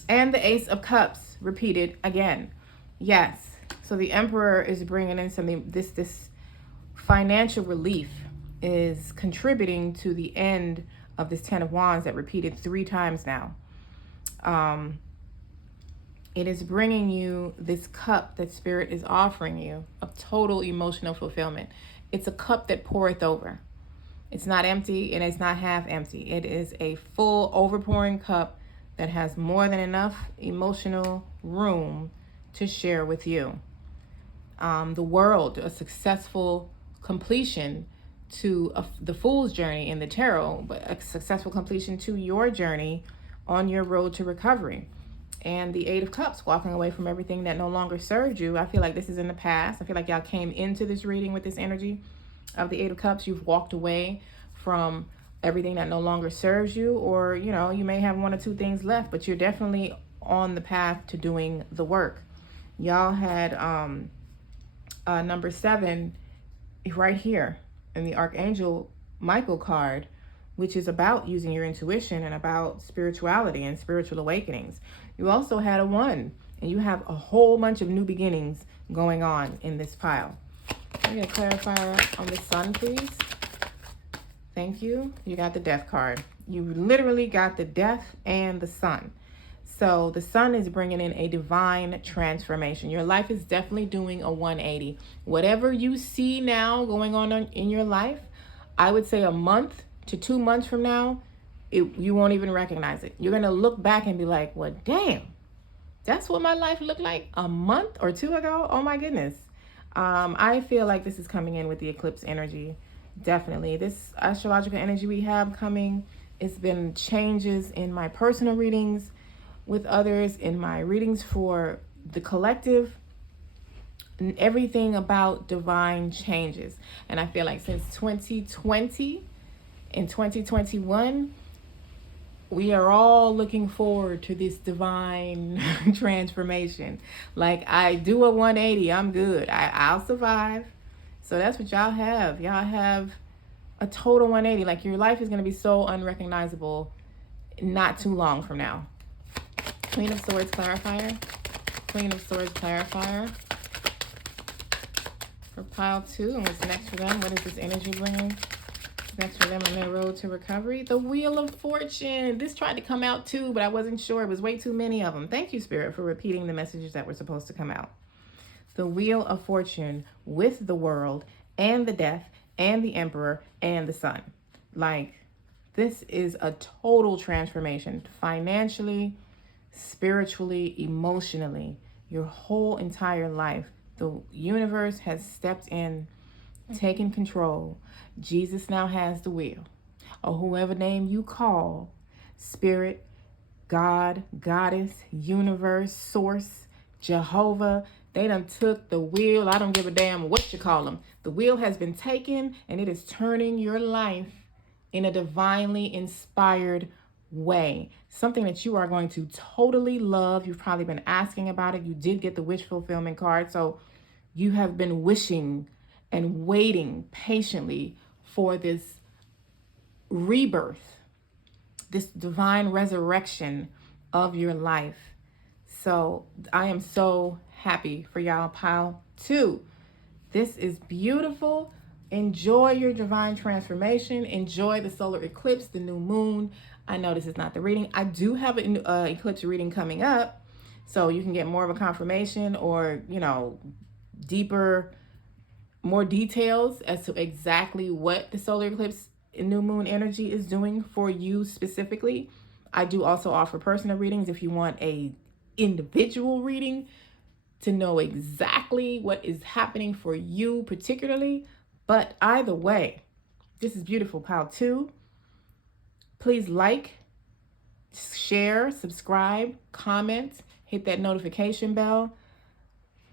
And the Ace of Cups repeated again. Yes. So the Emperor is bringing in something, this financial relief is contributing to the end of this Ten of Wands that repeated 3 times now. It is bringing you this cup that Spirit is offering you of total emotional fulfillment. It's a cup that poureth over. It's not empty and it's not half empty. It is a full overpouring cup that has more than enough emotional room to share with you. The World, a successful completion to the Fool's journey in the tarot, but a successful completion to your journey on your road to recovery. And the Eight of Cups, walking away from everything that no longer served you. I feel like this is in the past. I feel like y'all came into this reading with this energy of the Eight of Cups. You've walked away from everything that no longer serves you, or, you know, you may have 1 or 2 things left, but you're definitely on the path to doing the work. Y'all had number 7 right here in the Archangel Michael card, which is about using your intuition and about spirituality and spiritual awakenings. You also had a 1, and you have a whole bunch of new beginnings going on in this pile. Can you get a clarifier on the Sun, please? Thank you. You got the Death card. You literally got the Death and the Sun. So the Sun is bringing in a divine transformation. Your life is definitely doing a 180. Whatever you see now going on in your life, I would say a month to 2 months from now, you won't even recognize it. You're going to look back and be like, well, damn, that's what my life looked like a month or 2 ago. Oh my goodness. I feel like this is coming in with the eclipse energy. Definitely. This astrological energy we have coming, it's been changes in my personal readings with others, in my readings for the collective, and everything about divine changes. And I feel like since 2020 and 2021, we are all looking forward to this divine transformation. Like, I do a 180, I'm good. I'll survive. So that's what y'all have. Y'all have a total 180. Like, your life is going to be so unrecognizable not too long from now. Queen of Swords clarifier. Queen of Swords clarifier. For pile 2, and what's next for them? What is this energy bringing? Next for them on their road to recovery. The Wheel of Fortune. This tried to come out too, but I wasn't sure. It was way too many of them. Thank you, Spirit, for repeating the messages that were supposed to come out. The Wheel of Fortune with the World and the Death and the Emperor and the Sun. Like, this is a total transformation financially, spiritually, emotionally, your whole entire life. The universe has stepped in, taken control. Jesus now has the wheel. Or whoever name you call, spirit, God, goddess, universe, source, Jehovah, they done took the wheel. I don't give a damn what you call them. The wheel has been taken, and it is turning your life in a divinely inspired way. Something that you are going to totally love. You've probably been asking about it. You did get the wish fulfillment card. So you have been wishing and waiting patiently for this rebirth, this divine resurrection of your life. So I am so happy for y'all, pile 2. This is beautiful. Enjoy your divine transformation. Enjoy the solar eclipse, the new moon. I know this is not the reading. I do have an eclipse reading coming up, so you can get more of a confirmation or, deeper, more details as to exactly what the solar eclipse and new moon energy is doing for you specifically. I do also offer personal readings if you want a individual reading to know exactly what is happening for you particularly. But either way, this is beautiful, pile 2. Please like, share, subscribe, comment, hit that notification bell.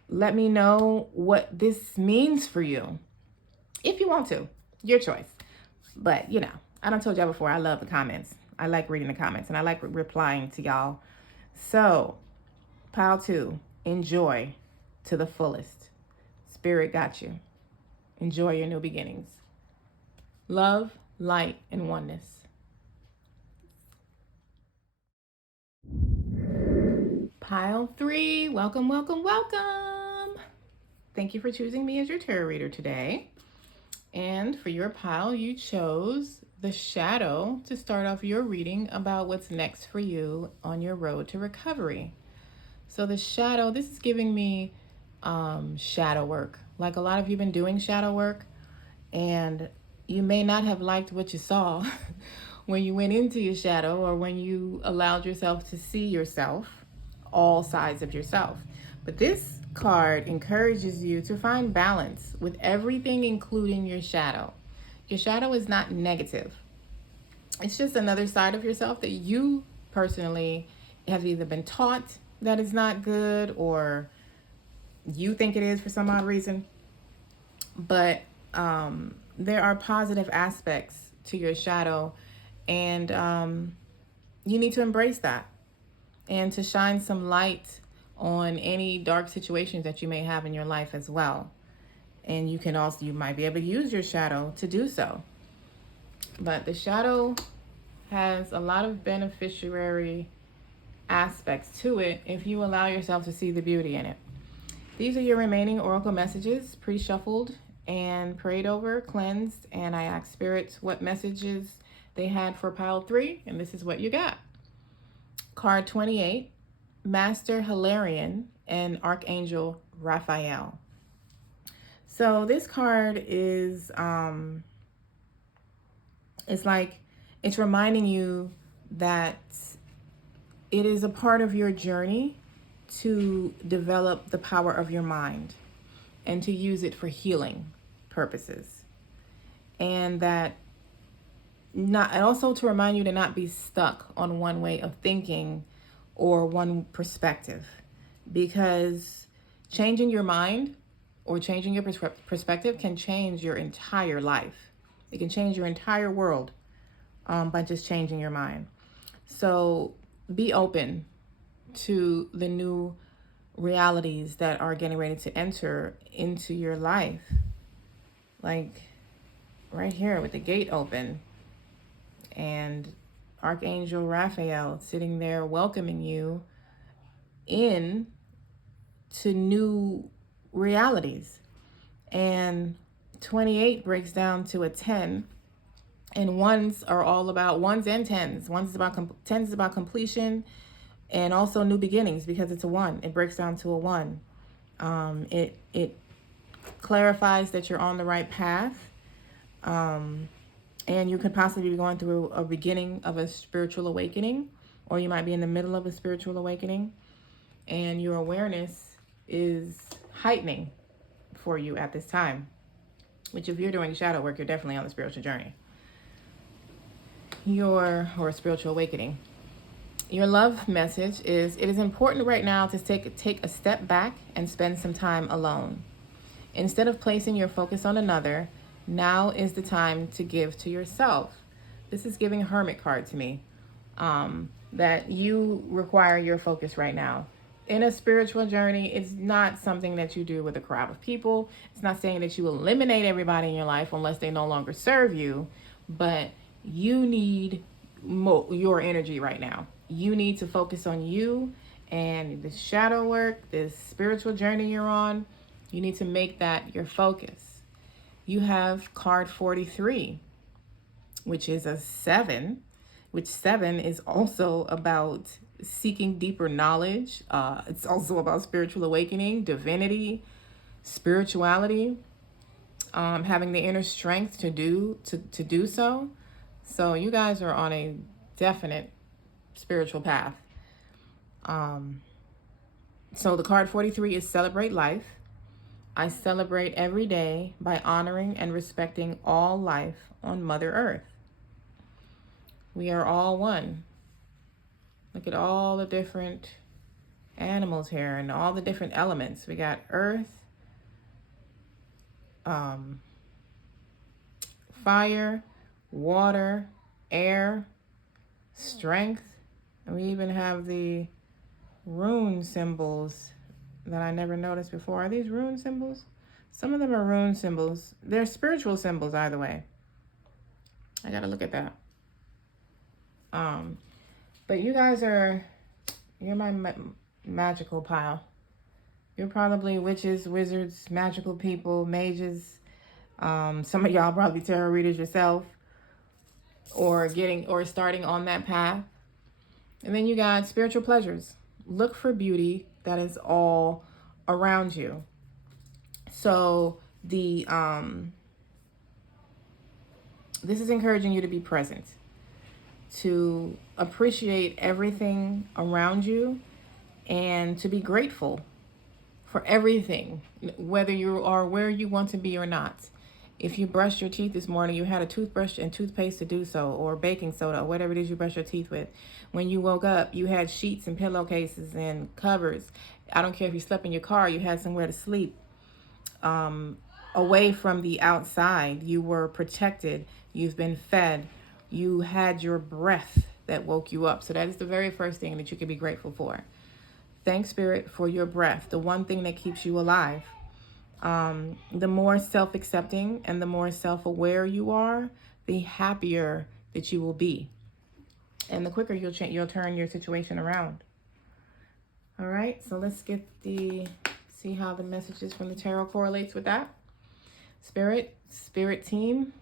Let me know what this means for you. If you want to, your choice. But, I done told y'all before, I love the comments. I like reading the comments and I like replying to y'all. So, pile 2, enjoy to the fullest. Spirit got you. Enjoy your new beginnings. Love, light, and oneness. Pile 3, welcome, welcome, welcome. Thank you for choosing me as your tarot reader today. And for your pile, you chose the shadow to start off your reading about what's next for you on your road to recovery. So the shadow, this is giving me shadow work. Like a lot of you have been doing shadow work, and you may not have liked what you saw when you went into your shadow or when you allowed yourself to see yourself, all sides of yourself. But this card encourages you to find balance with everything, including your shadow. Your shadow is not negative. It's just another side of yourself that you personally have either been taught that is not good or you think it is for some odd reason. But there are positive aspects to your shadow, and you need to embrace that and to shine some light on any dark situations that you may have in your life as well. And you might be able to use your shadow to do so. But the shadow has a lot of beneficiary aspects to it if you allow yourself to see the beauty in it. These are your remaining oracle messages, pre-shuffled and prayed over, cleansed, and I asked spirits what messages they had for pile 3, and this is what you got. Card 28, Master Hilarion and Archangel Raphael. So this card is it's reminding you that it is a part of your journey to develop the power of your mind and to use it for healing purposes. And also to remind you to not be stuck on one way of thinking or one perspective, because changing your mind or changing your perspective can change your entire life. It can change your entire world by just changing your mind. So be open to the new realities that are getting ready to enter into your life. Like right here with the gate open and Archangel Raphael sitting there welcoming you in to new realities. And 28 breaks down to a 10, and ones are all about ones and tens. Ones is about 10 is about completion and also new beginnings, because it's a 1. It breaks down to a 1. It clarifies that you're on the right path, and you could possibly be going through a beginning of a spiritual awakening or you might be in the middle of a spiritual awakening, and your awareness is heightening for you at this time, which if you're doing shadow work, you're definitely on the spiritual journey. Or spiritual awakening. Your love message is, it is important right now to take a step back and spend some time alone. Instead of placing your focus on another, now is the time to give to yourself. This is giving Hermit card to me, that you require your focus right now. In a spiritual journey, it's not something that you do with a crowd of people. It's not saying that you eliminate everybody in your life unless they no longer serve you, but you need your energy right now. You need to focus on you and this shadow work, this spiritual journey you're on. You need to make that your focus. You have card 43, which is a 7, which 7 is also about seeking deeper knowledge. It's also about spiritual awakening, divinity, spirituality, having the inner strength to do so. So you guys are on a definite spiritual path. So the card 43 is celebrate life. I celebrate every day by honoring and respecting all life on Mother Earth. We are all one. Look at all the different animals here and all the different elements. We got earth, fire, water, air, strength. And we even have the rune symbols that I never noticed before. Are these rune symbols? Some of them are rune symbols. They're spiritual symbols either way. I gotta look at that. But you guys you're my magical pile. You're probably witches, wizards, magical people, mages. Some of y'all probably tarot readers yourself, or starting on that path. And then you got spiritual pleasures. Look for beauty that is all around you. So this is encouraging you to be present, to appreciate everything around you, and to be grateful for everything, whether you are where you want to be or not. If you brushed your teeth this morning, you had a toothbrush and toothpaste to do so, or baking soda, or whatever it is you brush your teeth with. When you woke up, you had sheets and pillowcases and covers. I don't care if you slept in your car, you had somewhere to sleep. Away from the outside, you were protected, you've been fed, you had your breath that woke you up. So that is the very first thing that you can be grateful for. Thank Spirit for your breath, the one thing that keeps you alive. The more self-accepting and the more self-aware you are, the happier that you will be. And the quicker you'll turn your situation around. All right, so let's see how the messages from the tarot correlates with that. Spirit team,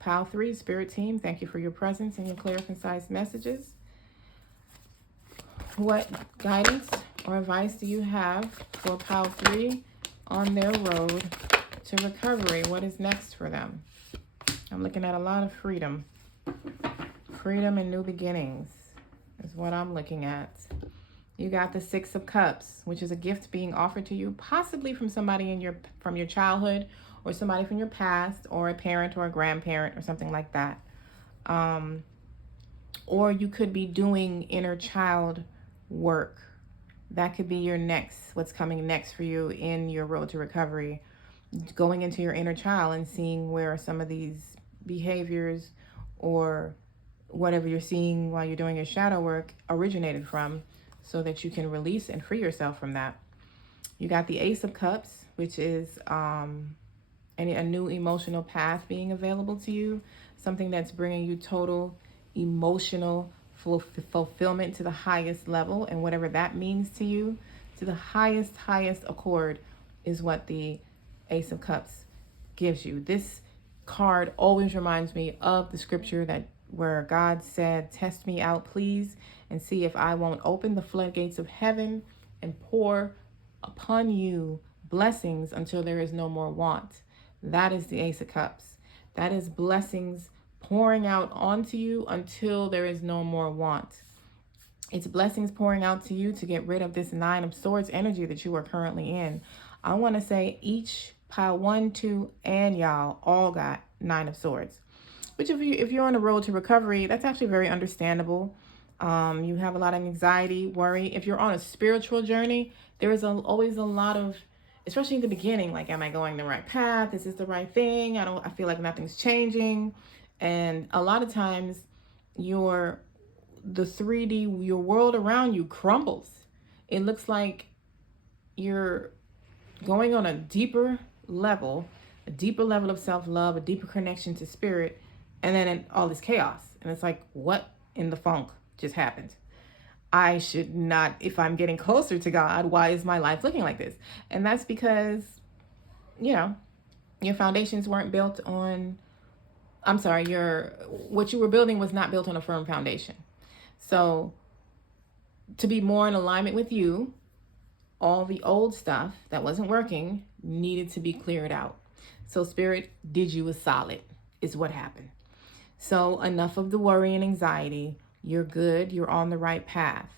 Pile 3, Spirit team, thank you for your presence and your clear, concise messages. What guidance or advice do you have for Pile 3 on their road to recovery? What is next for them? I'm looking at a lot of freedom. Freedom and new beginnings is what I'm looking at. You got the 6 of Cups, which is a gift being offered to you, possibly from somebody from your childhood, or somebody from your past, or a parent or a grandparent or something like that. Or you could be doing inner child work. That could be what's coming next for you in your road to recovery. Going into your inner child and seeing where some of these behaviors or whatever you're seeing while you're doing your shadow work originated from, so that you can release and free yourself from that. You got the Ace of Cups, which is a new emotional path being available to you, something that's bringing you total emotional fulfillment to the highest level, and whatever that means to you, to the highest accord is what the Ace of Cups gives you. This card always reminds me of the scripture where God said, "Test me out, please, and see if I won't open the floodgates of heaven and pour upon you blessings until there is no more want." That is the Ace of Cups. That is blessings pouring out onto you until there is no more want. It's blessings pouring out to you to get rid of this Nine of Swords energy that you are currently in. I want to say each pile 1, 2, and y'all all got Nine of Swords. Which if you're on the road to recovery, that's actually very understandable. You have a lot of anxiety, worry. If you're on a spiritual journey, there is always a lot of, especially in the beginning, like, am I going the right path? Is this the right thing? I feel like nothing's changing. And a lot of times the 3D, your world around you crumbles. It looks like you're going on a deeper level of self-love, a deeper connection to spirit, and then all this chaos. And it's like, what in the funk just happened? I should not, if I'm getting closer to God, why is my life looking like this? And that's because, your foundations weren't built on, what you were building was not built on a firm foundation. So to be more in alignment with you, all the old stuff that wasn't working needed to be cleared out. So Spirit did you a solid is what happened. So enough of the worry and anxiety. You're good. You're on the right path.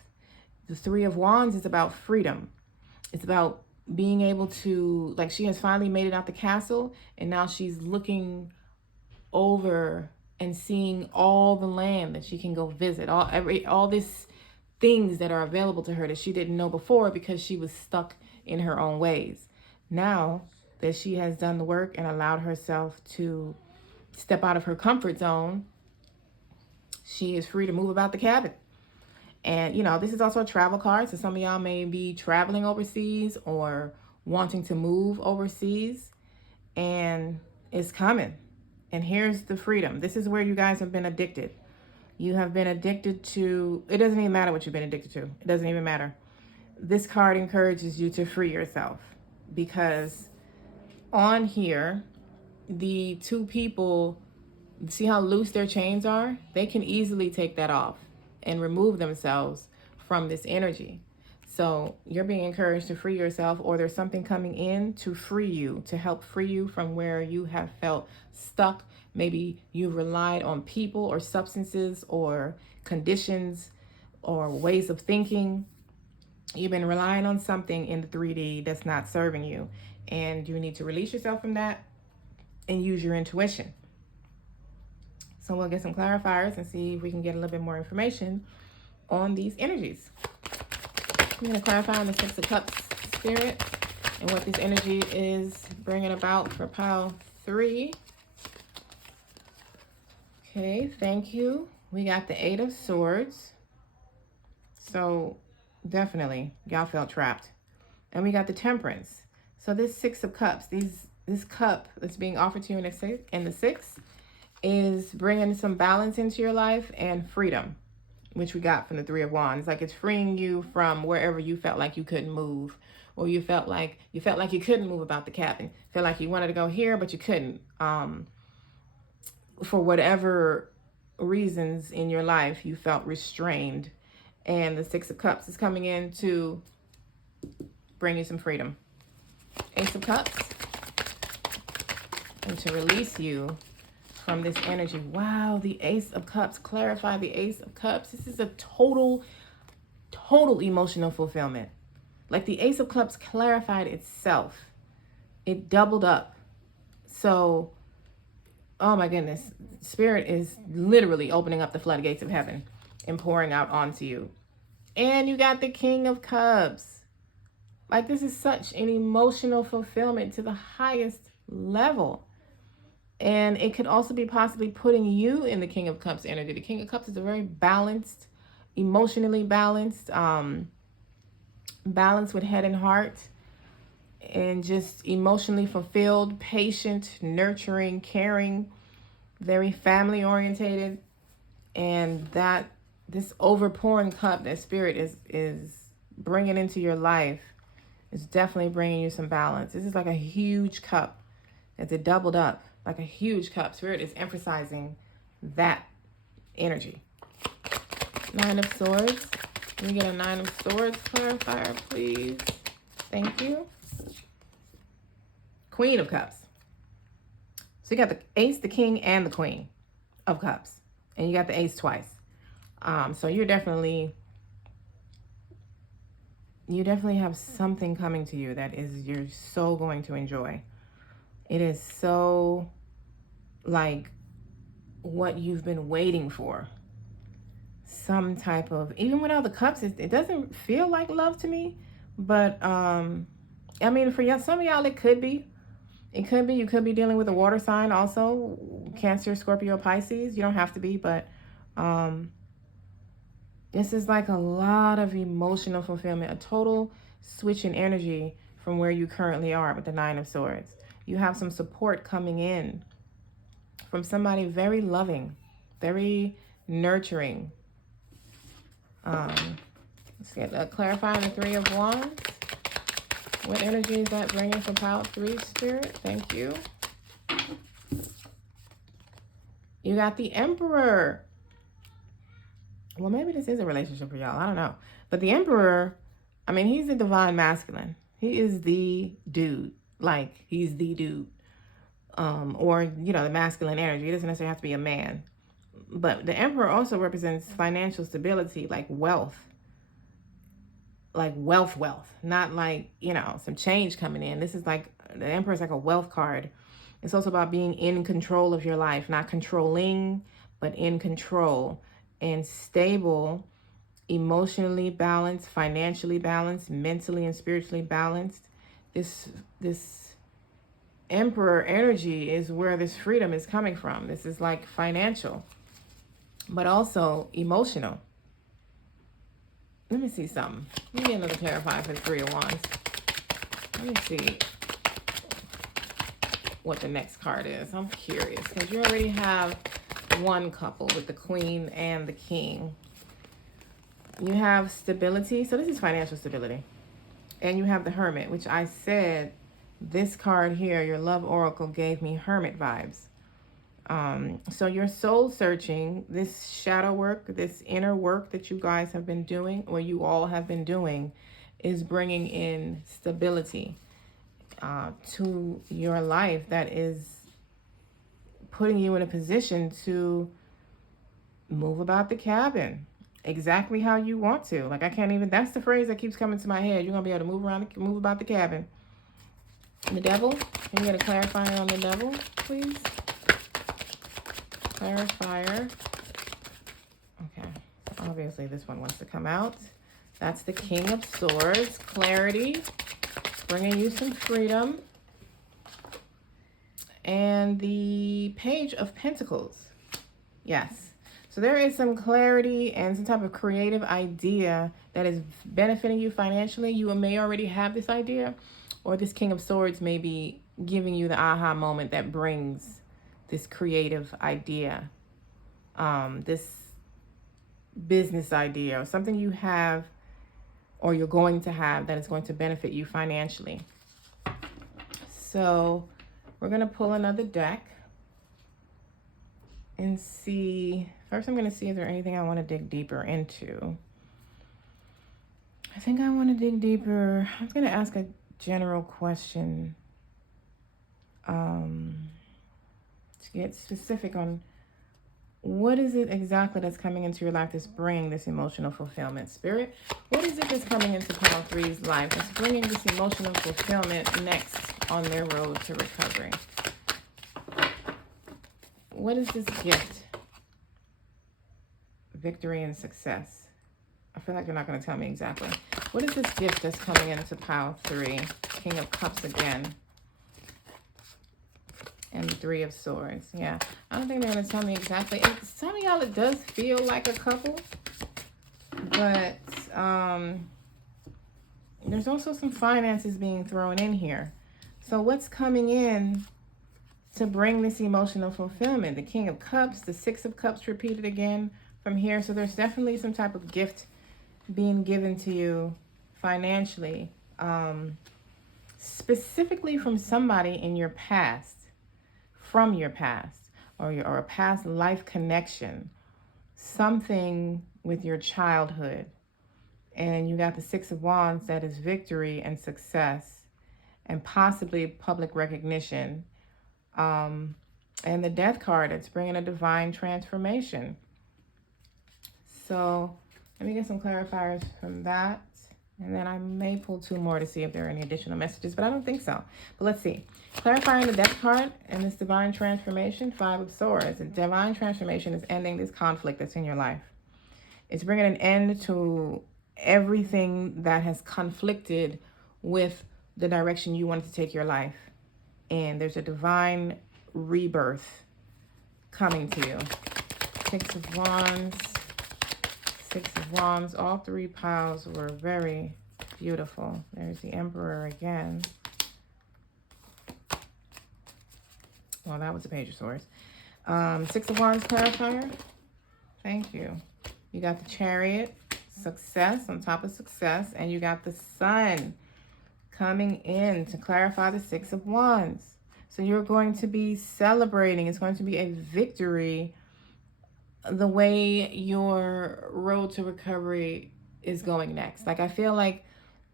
The Three of Wands is about freedom. It's about being able to, like, she has finally made it out the castle, and now she's looking over and seeing all the land that she can go visit, all these things that are available to her that she didn't know before because she was stuck in her own ways. Now that she has done the work and allowed herself to step out of her comfort zone, she is free to move about the cabin. And, this is also a travel card. So some of y'all may be traveling overseas or wanting to move overseas, and it's coming. And here's the freedom. This is where you guys have been addicted. You have been addicted to, it doesn't even matter what you've been addicted to. It doesn't even matter. This card encourages you to free yourself, because on here, the two people, see how loose their chains are? They can easily take that off and remove themselves from this energy. So you're being encouraged to free yourself, or there's something coming in to free you, to help free you from where you have felt stuck. Maybe you've relied on people or substances or conditions or ways of thinking. You've been relying on something in the 3D that's not serving you, and you need to release yourself from that and use your intuition. So we'll get some clarifiers and see if we can get a little bit more information on these energies. I'm going to clarify on the Six of Cups, Spirit, and what this energy is bringing about for pile 3. Okay, thank you. We got the Eight of Swords. So definitely, y'all felt trapped. And we got the Temperance. So this Six of Cups, this cup that's being offered to you in the Six is bringing some balance into your life and freedom, which we got from the Three of Wands. Like, it's freeing you from wherever you felt like you couldn't move, or you felt like you couldn't move about the cabin. Felt like you wanted to go here, but you couldn't. For whatever reasons in your life, you felt restrained. And the Six of Cups is coming in to bring you some freedom. Ace of Cups, and to release you from this energy. Wow, the Ace of Cups. Clarify the Ace of Cups. This is a total emotional fulfillment. Like, the Ace of Cups clarified itself. It doubled up. So, oh my goodness, Spirit is literally opening up the floodgates of heaven and pouring out onto you. And you got the King of Cups. Like, this is such an emotional fulfillment to the highest level. And it could also be possibly putting you in the King of Cups energy. The King of Cups is a very balanced, emotionally balanced, balanced with head and heart, and just emotionally fulfilled, patient, nurturing, caring, very family orientated. And that this overpouring cup that Spirit is bringing into your life is definitely bringing you some balance. This is like a huge cup. It's a doubled up, like a huge cup. Spirit is emphasizing that energy. Nine of Swords. Can we get a Nine of Swords clarifier, please? Thank you. Queen of Cups. So you got the Ace, the King, and the Queen of Cups. And you got the Ace twice. So you're definitely you definitely have something coming to you that is you're so going to enjoy. It is so like what you've been waiting for. Some type of, even without the cups, it doesn't feel like love to me. But I mean, for y'all, some of y'all, it could be. It could be. You could be dealing with a water sign also. Cancer, Scorpio, Pisces. You don't have to be, but this is like a lot of emotional fulfillment. A total switch in energy from where you currently are with the Nine of Swords. You have some support coming in from somebody very loving, very nurturing. Let's get clarifying the Three of Wands. What energy is that bringing for pile 3, Spirit? Thank you. You got the Emperor. Well, maybe this is a relationship for y'all. I don't know. But the Emperor, I mean, he's the divine masculine. He is the dude. Like, he's the dude. Or, you know, the masculine energy. It doesn't necessarily have to be a man. But the Emperor also represents financial stability, like wealth. Like wealth, not like, you know, some change coming in. This is like, the Emperor is like a wealth card. It's also about being in control of your life, not controlling, but in control and stable, emotionally balanced, financially balanced, mentally and spiritually balanced. This Emperor energy is where this freedom is coming from. This is like financial, but also emotional. Let me see something. Let me get another clarifier for the Three of Wands. Let me see what the next card is. I'm curious because you already have one couple with the Queen and the King. You have stability. So this is financial stability. And you have the Hermit, which I said this card here, your love oracle, gave me Hermit vibes. So you're soul searching, this shadow work, this inner work that you guys have been doing, or you all have been doing, is bringing in stability to your life that is putting you in a position to move about the cabin exactly how you want to. Like, I can't even, that's the phrase that keeps coming to my head. You're going to be able to move around, move about the cabin. The Devil, can you get a clarifier on the Devil, please? Clarifier. Okay, so obviously this one wants to come out. That's the King of Swords. Clarity, bringing you some freedom. And the Page of Pentacles. Yes. So there is some clarity and some type of creative idea that is benefiting you financially. You may already have this idea, or this King of Swords may be giving you the aha moment that brings this creative idea, this business idea, or something you have or you're going to have that is going to benefit you financially. So we're going to pull another deck and see. First, I'm going to see, is there anything I want to dig deeper into? I think I want to dig deeper. I was going to ask a general question. To get specific on what is it exactly that's coming into your life that's bringing this emotional fulfillment, Spirit? What is it that's coming into Pile 3's life that's bringing this emotional fulfillment next on their road to recovery? What is this gift? Victory and success. I feel like you're not going to tell me exactly. What is this gift that's coming into Pile 3? King of Cups again. And the Three of Swords. Yeah, I don't think they're going to tell me exactly. And some of y'all, it does feel like a couple. But there's also some finances being thrown in here. So what's coming in to bring this emotional fulfillment? The King of Cups, the Six of Cups repeated again from here. So there's definitely some type of gift being given to you financially. Specifically from somebody in your past. From your past, or a past life connection, something with your childhood. And you got the Six of Wands, that is victory and success and possibly public recognition. And the Death card, it's bringing a divine transformation. So let me get some clarifiers from that. And then I may pull 2 more to see if there are any additional messages, but I don't think so. But let's see. Clarifying the death card and this divine transformation, 5 of Swords. And divine transformation is ending this conflict that's in your life. It's bringing an end to everything that has conflicted with the direction you wanted to take your life. And there's a divine rebirth coming to you. 6 of Wands. 6 of Wands. All 3 piles were very beautiful. There's the Emperor again. Well, that was the Page of Swords. 6 of Wands clarifier. Thank you. You got the Chariot. Success on top of success. And you got the Sun coming in to clarify the 6 of Wands. So you're going to be celebrating. It's going to be a victory the way your road to recovery is going next. Like, I feel like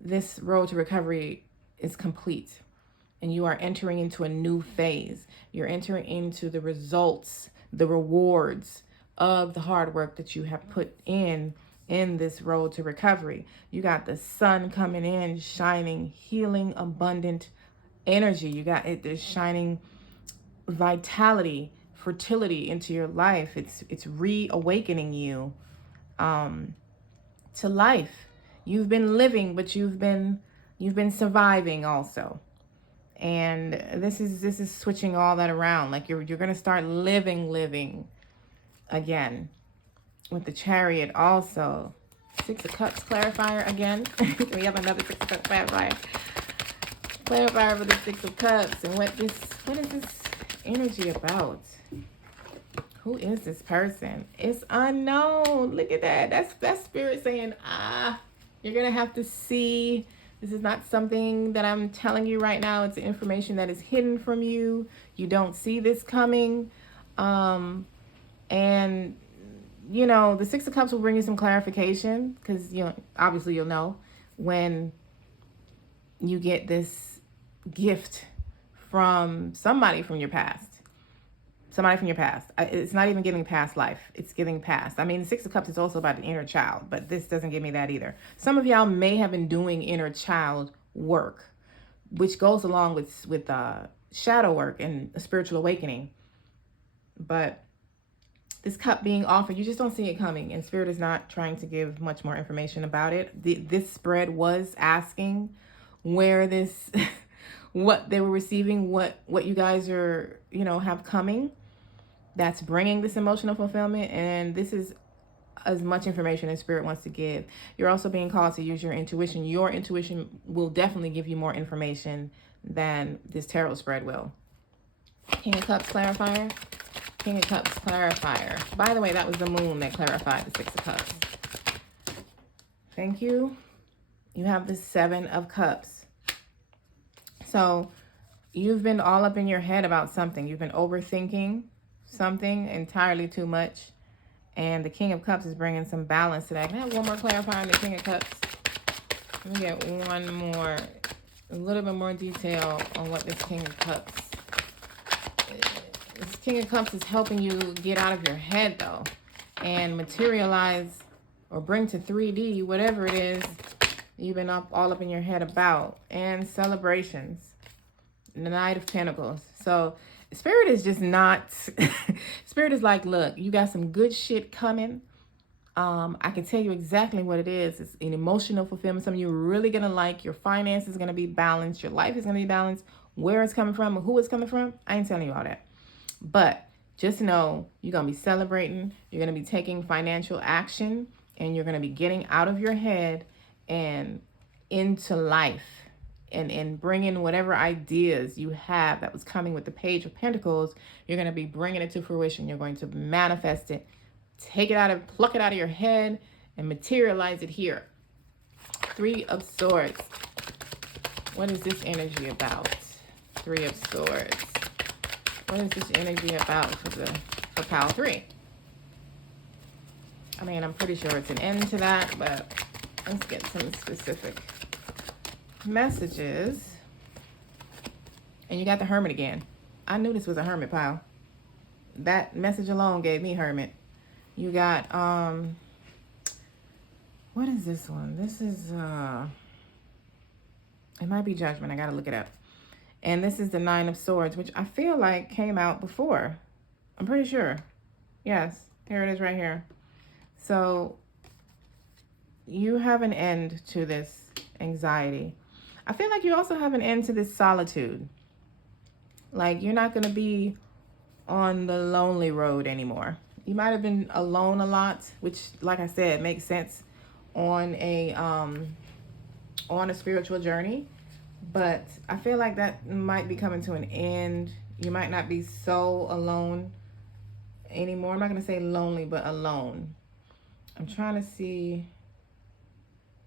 this road to recovery is complete and you are entering into a new phase. You're entering into the results, the rewards of the hard work that you have put in this road to recovery. You got the Sun coming in, shining, healing, abundant energy. You got it, there's shining vitality, fertility into your life. It's reawakening you to life. You've been living, but you've been surviving also. And this is switching all that around. Like you're going to start living again. With the Chariot also. 6 of Cups clarifier again. We have another 6 of Cups clarifier. Clarifier for the 6 of Cups. And what is this energy about? Who is this person? It's unknown. Look at that. That's spirit saying, you're going to have to see. This is not something that I'm telling you right now. It's information that is hidden from you. You don't see this coming. And, you know, the 6 of Cups will bring you some clarification because, you know, obviously you'll know when you get this gift from somebody from your past. Somebody from your past. It's not even giving past life. It's giving past. I mean, the 6 of Cups is also about the inner child, but this doesn't give me that either. Some of y'all may have been doing inner child work, which goes along with shadow work and a spiritual awakening. But this cup being offered, you just don't see it coming. And Spirit is not trying to give much more information about it. This spread was asking where this, what they were receiving, what you guys are, you know, have coming. That's bringing this emotional fulfillment. And this is as much information as Spirit wants to give. You're also being called to use your intuition. Your intuition will definitely give you more information than this tarot spread will. King of Cups clarifier. King of Cups clarifier. By the way, that was the moon that clarified the 6 of Cups. Thank you. You have the 7 of Cups. So you've been all up in your head about something. You've been overthinking something entirely too much. And the King of Cups is bringing some balance to that. Can I have one more clarifier on the King of Cups? Let me get one more, a little bit more detail on what this King of Cups. This King of Cups is helping you get out of your head, though, and materialize or bring to 3D whatever it is you've been all up in your head about. And celebrations. The Knight of Pentacles. So Spirit is just not, Spirit is like, look, you got some good shit coming. I can tell you exactly what it is. It's an emotional fulfillment. Something you're really going to like. Your finances is going to be balanced. Your life is going to be balanced. Where it's coming from, who it's coming from, I ain't telling you all that. But just know you're going to be celebrating. You're going to be taking financial action. And you're going to be getting out of your head and into life. And bringing whatever ideas you have that was coming with the Page of Pentacles, you're going to be bringing it to fruition. You're going to manifest it, pluck it out of your head, and materialize it here. 3 of Swords. What is this energy about? 3 of Swords. What is this energy about for pile 3? I mean, I'm pretty sure it's an end to that, but let's get some specific messages. And you got the Hermit again. I knew this was a Hermit pile. That message alone gave me Hermit. You got What is this one? This is, it might be Judgment. I got to look it up. And this is the Nine of Swords, which I feel like came out before. I'm pretty sure. Yes, here it is right here. So you have an end to this anxiety. I feel like you also have an end to this solitude. Like you're not going to be on the lonely road anymore. You might have been alone a lot, which, like I said, makes sense on a spiritual journey. But I feel like that might be coming to an end. You might not be so alone anymore. I'm not going to say lonely, but alone. I'm trying to see.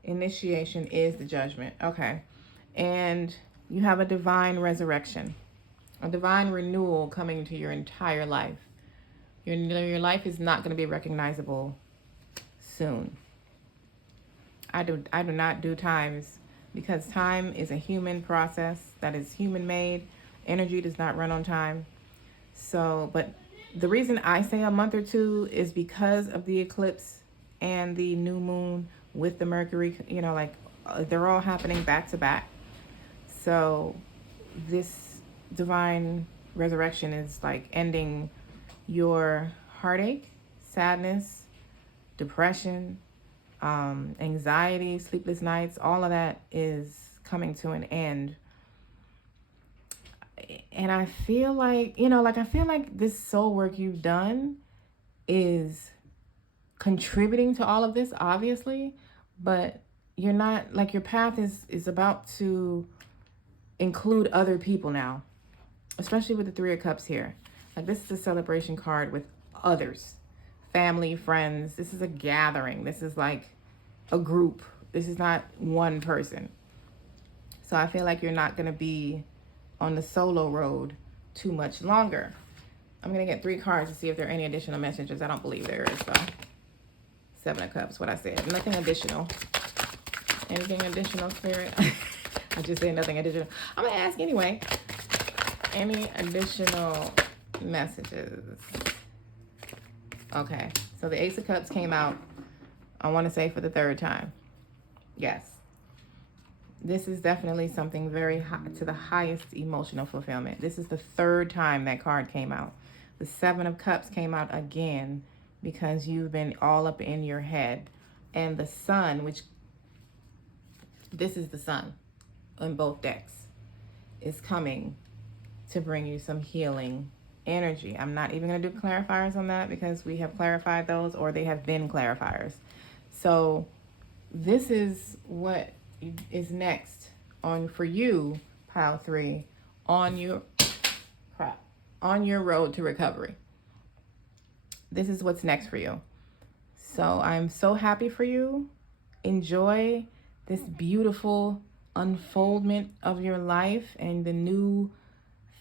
Initiation is the Judgment. Okay. And you have a divine resurrection, a divine renewal coming to your entire life. Your life is not going to be recognizable soon. I do not do times because time is a human process that is human made. Energy does not run on time. So, but the reason I say a month or two is because of the eclipse and the new moon with the Mercury, you know, like they're all happening back to back. So this divine resurrection is like ending your heartache, sadness, depression, anxiety, sleepless nights. All of that is coming to an end. And I feel like, you know, like I feel like this soul work you've done is contributing to all of this, obviously, but you're not, like, your path is about to include other people now, especially with the Three of Cups here. Like, this is a celebration card with others, family, friends. This is a gathering. This is like a group. This is not one person. So I feel like you're not going to be on the solo road too much longer. I'm going to get 3 cards to see if there are any additional messages. I don't believe there is, though. 7 of Cups, what I said. Nothing additional. Anything additional, Spirit? I just said nothing additional. I'm going to ask anyway. Any additional messages? Okay. So the Ace of Cups came out, I want to say, for the 3rd time. Yes. This is definitely something very high, to the highest emotional fulfillment. This is the 3rd time that card came out. The 7 of Cups came out again because you've been all up in your head. And the Sun, which, this is the Sun in both decks, is coming to bring you some healing energy. I'm not even going to do clarifiers on that because we have clarified those, or they have been clarifiers. So this is what is next on for you, pile 3, on your road to recovery. This is what's next for you. So I'm so happy for you. Enjoy this beautiful unfoldment of your life and the new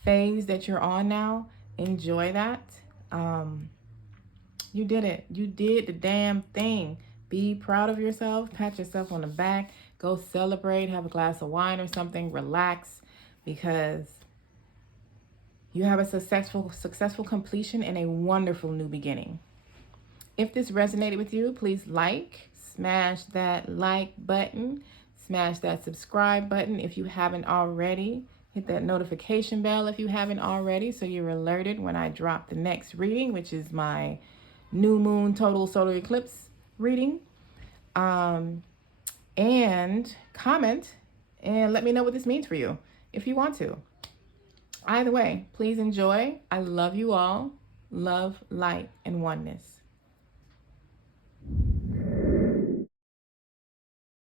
phase that you're on now. Enjoy that. You did it. You did the damn thing. Be proud of yourself. Pat yourself on the back. Go celebrate. Have a glass of wine or something. Relax, because you have a successful completion and a wonderful new beginning. If this resonated with you, please smash that like button, smash that subscribe button if you haven't already. Hit that notification bell if you haven't already, so you're alerted when I drop the next reading, which is my new moon total solar eclipse reading. And comment and let me know what this means for you if you want to. Either way, please enjoy. I love you all. Love, light, and oneness.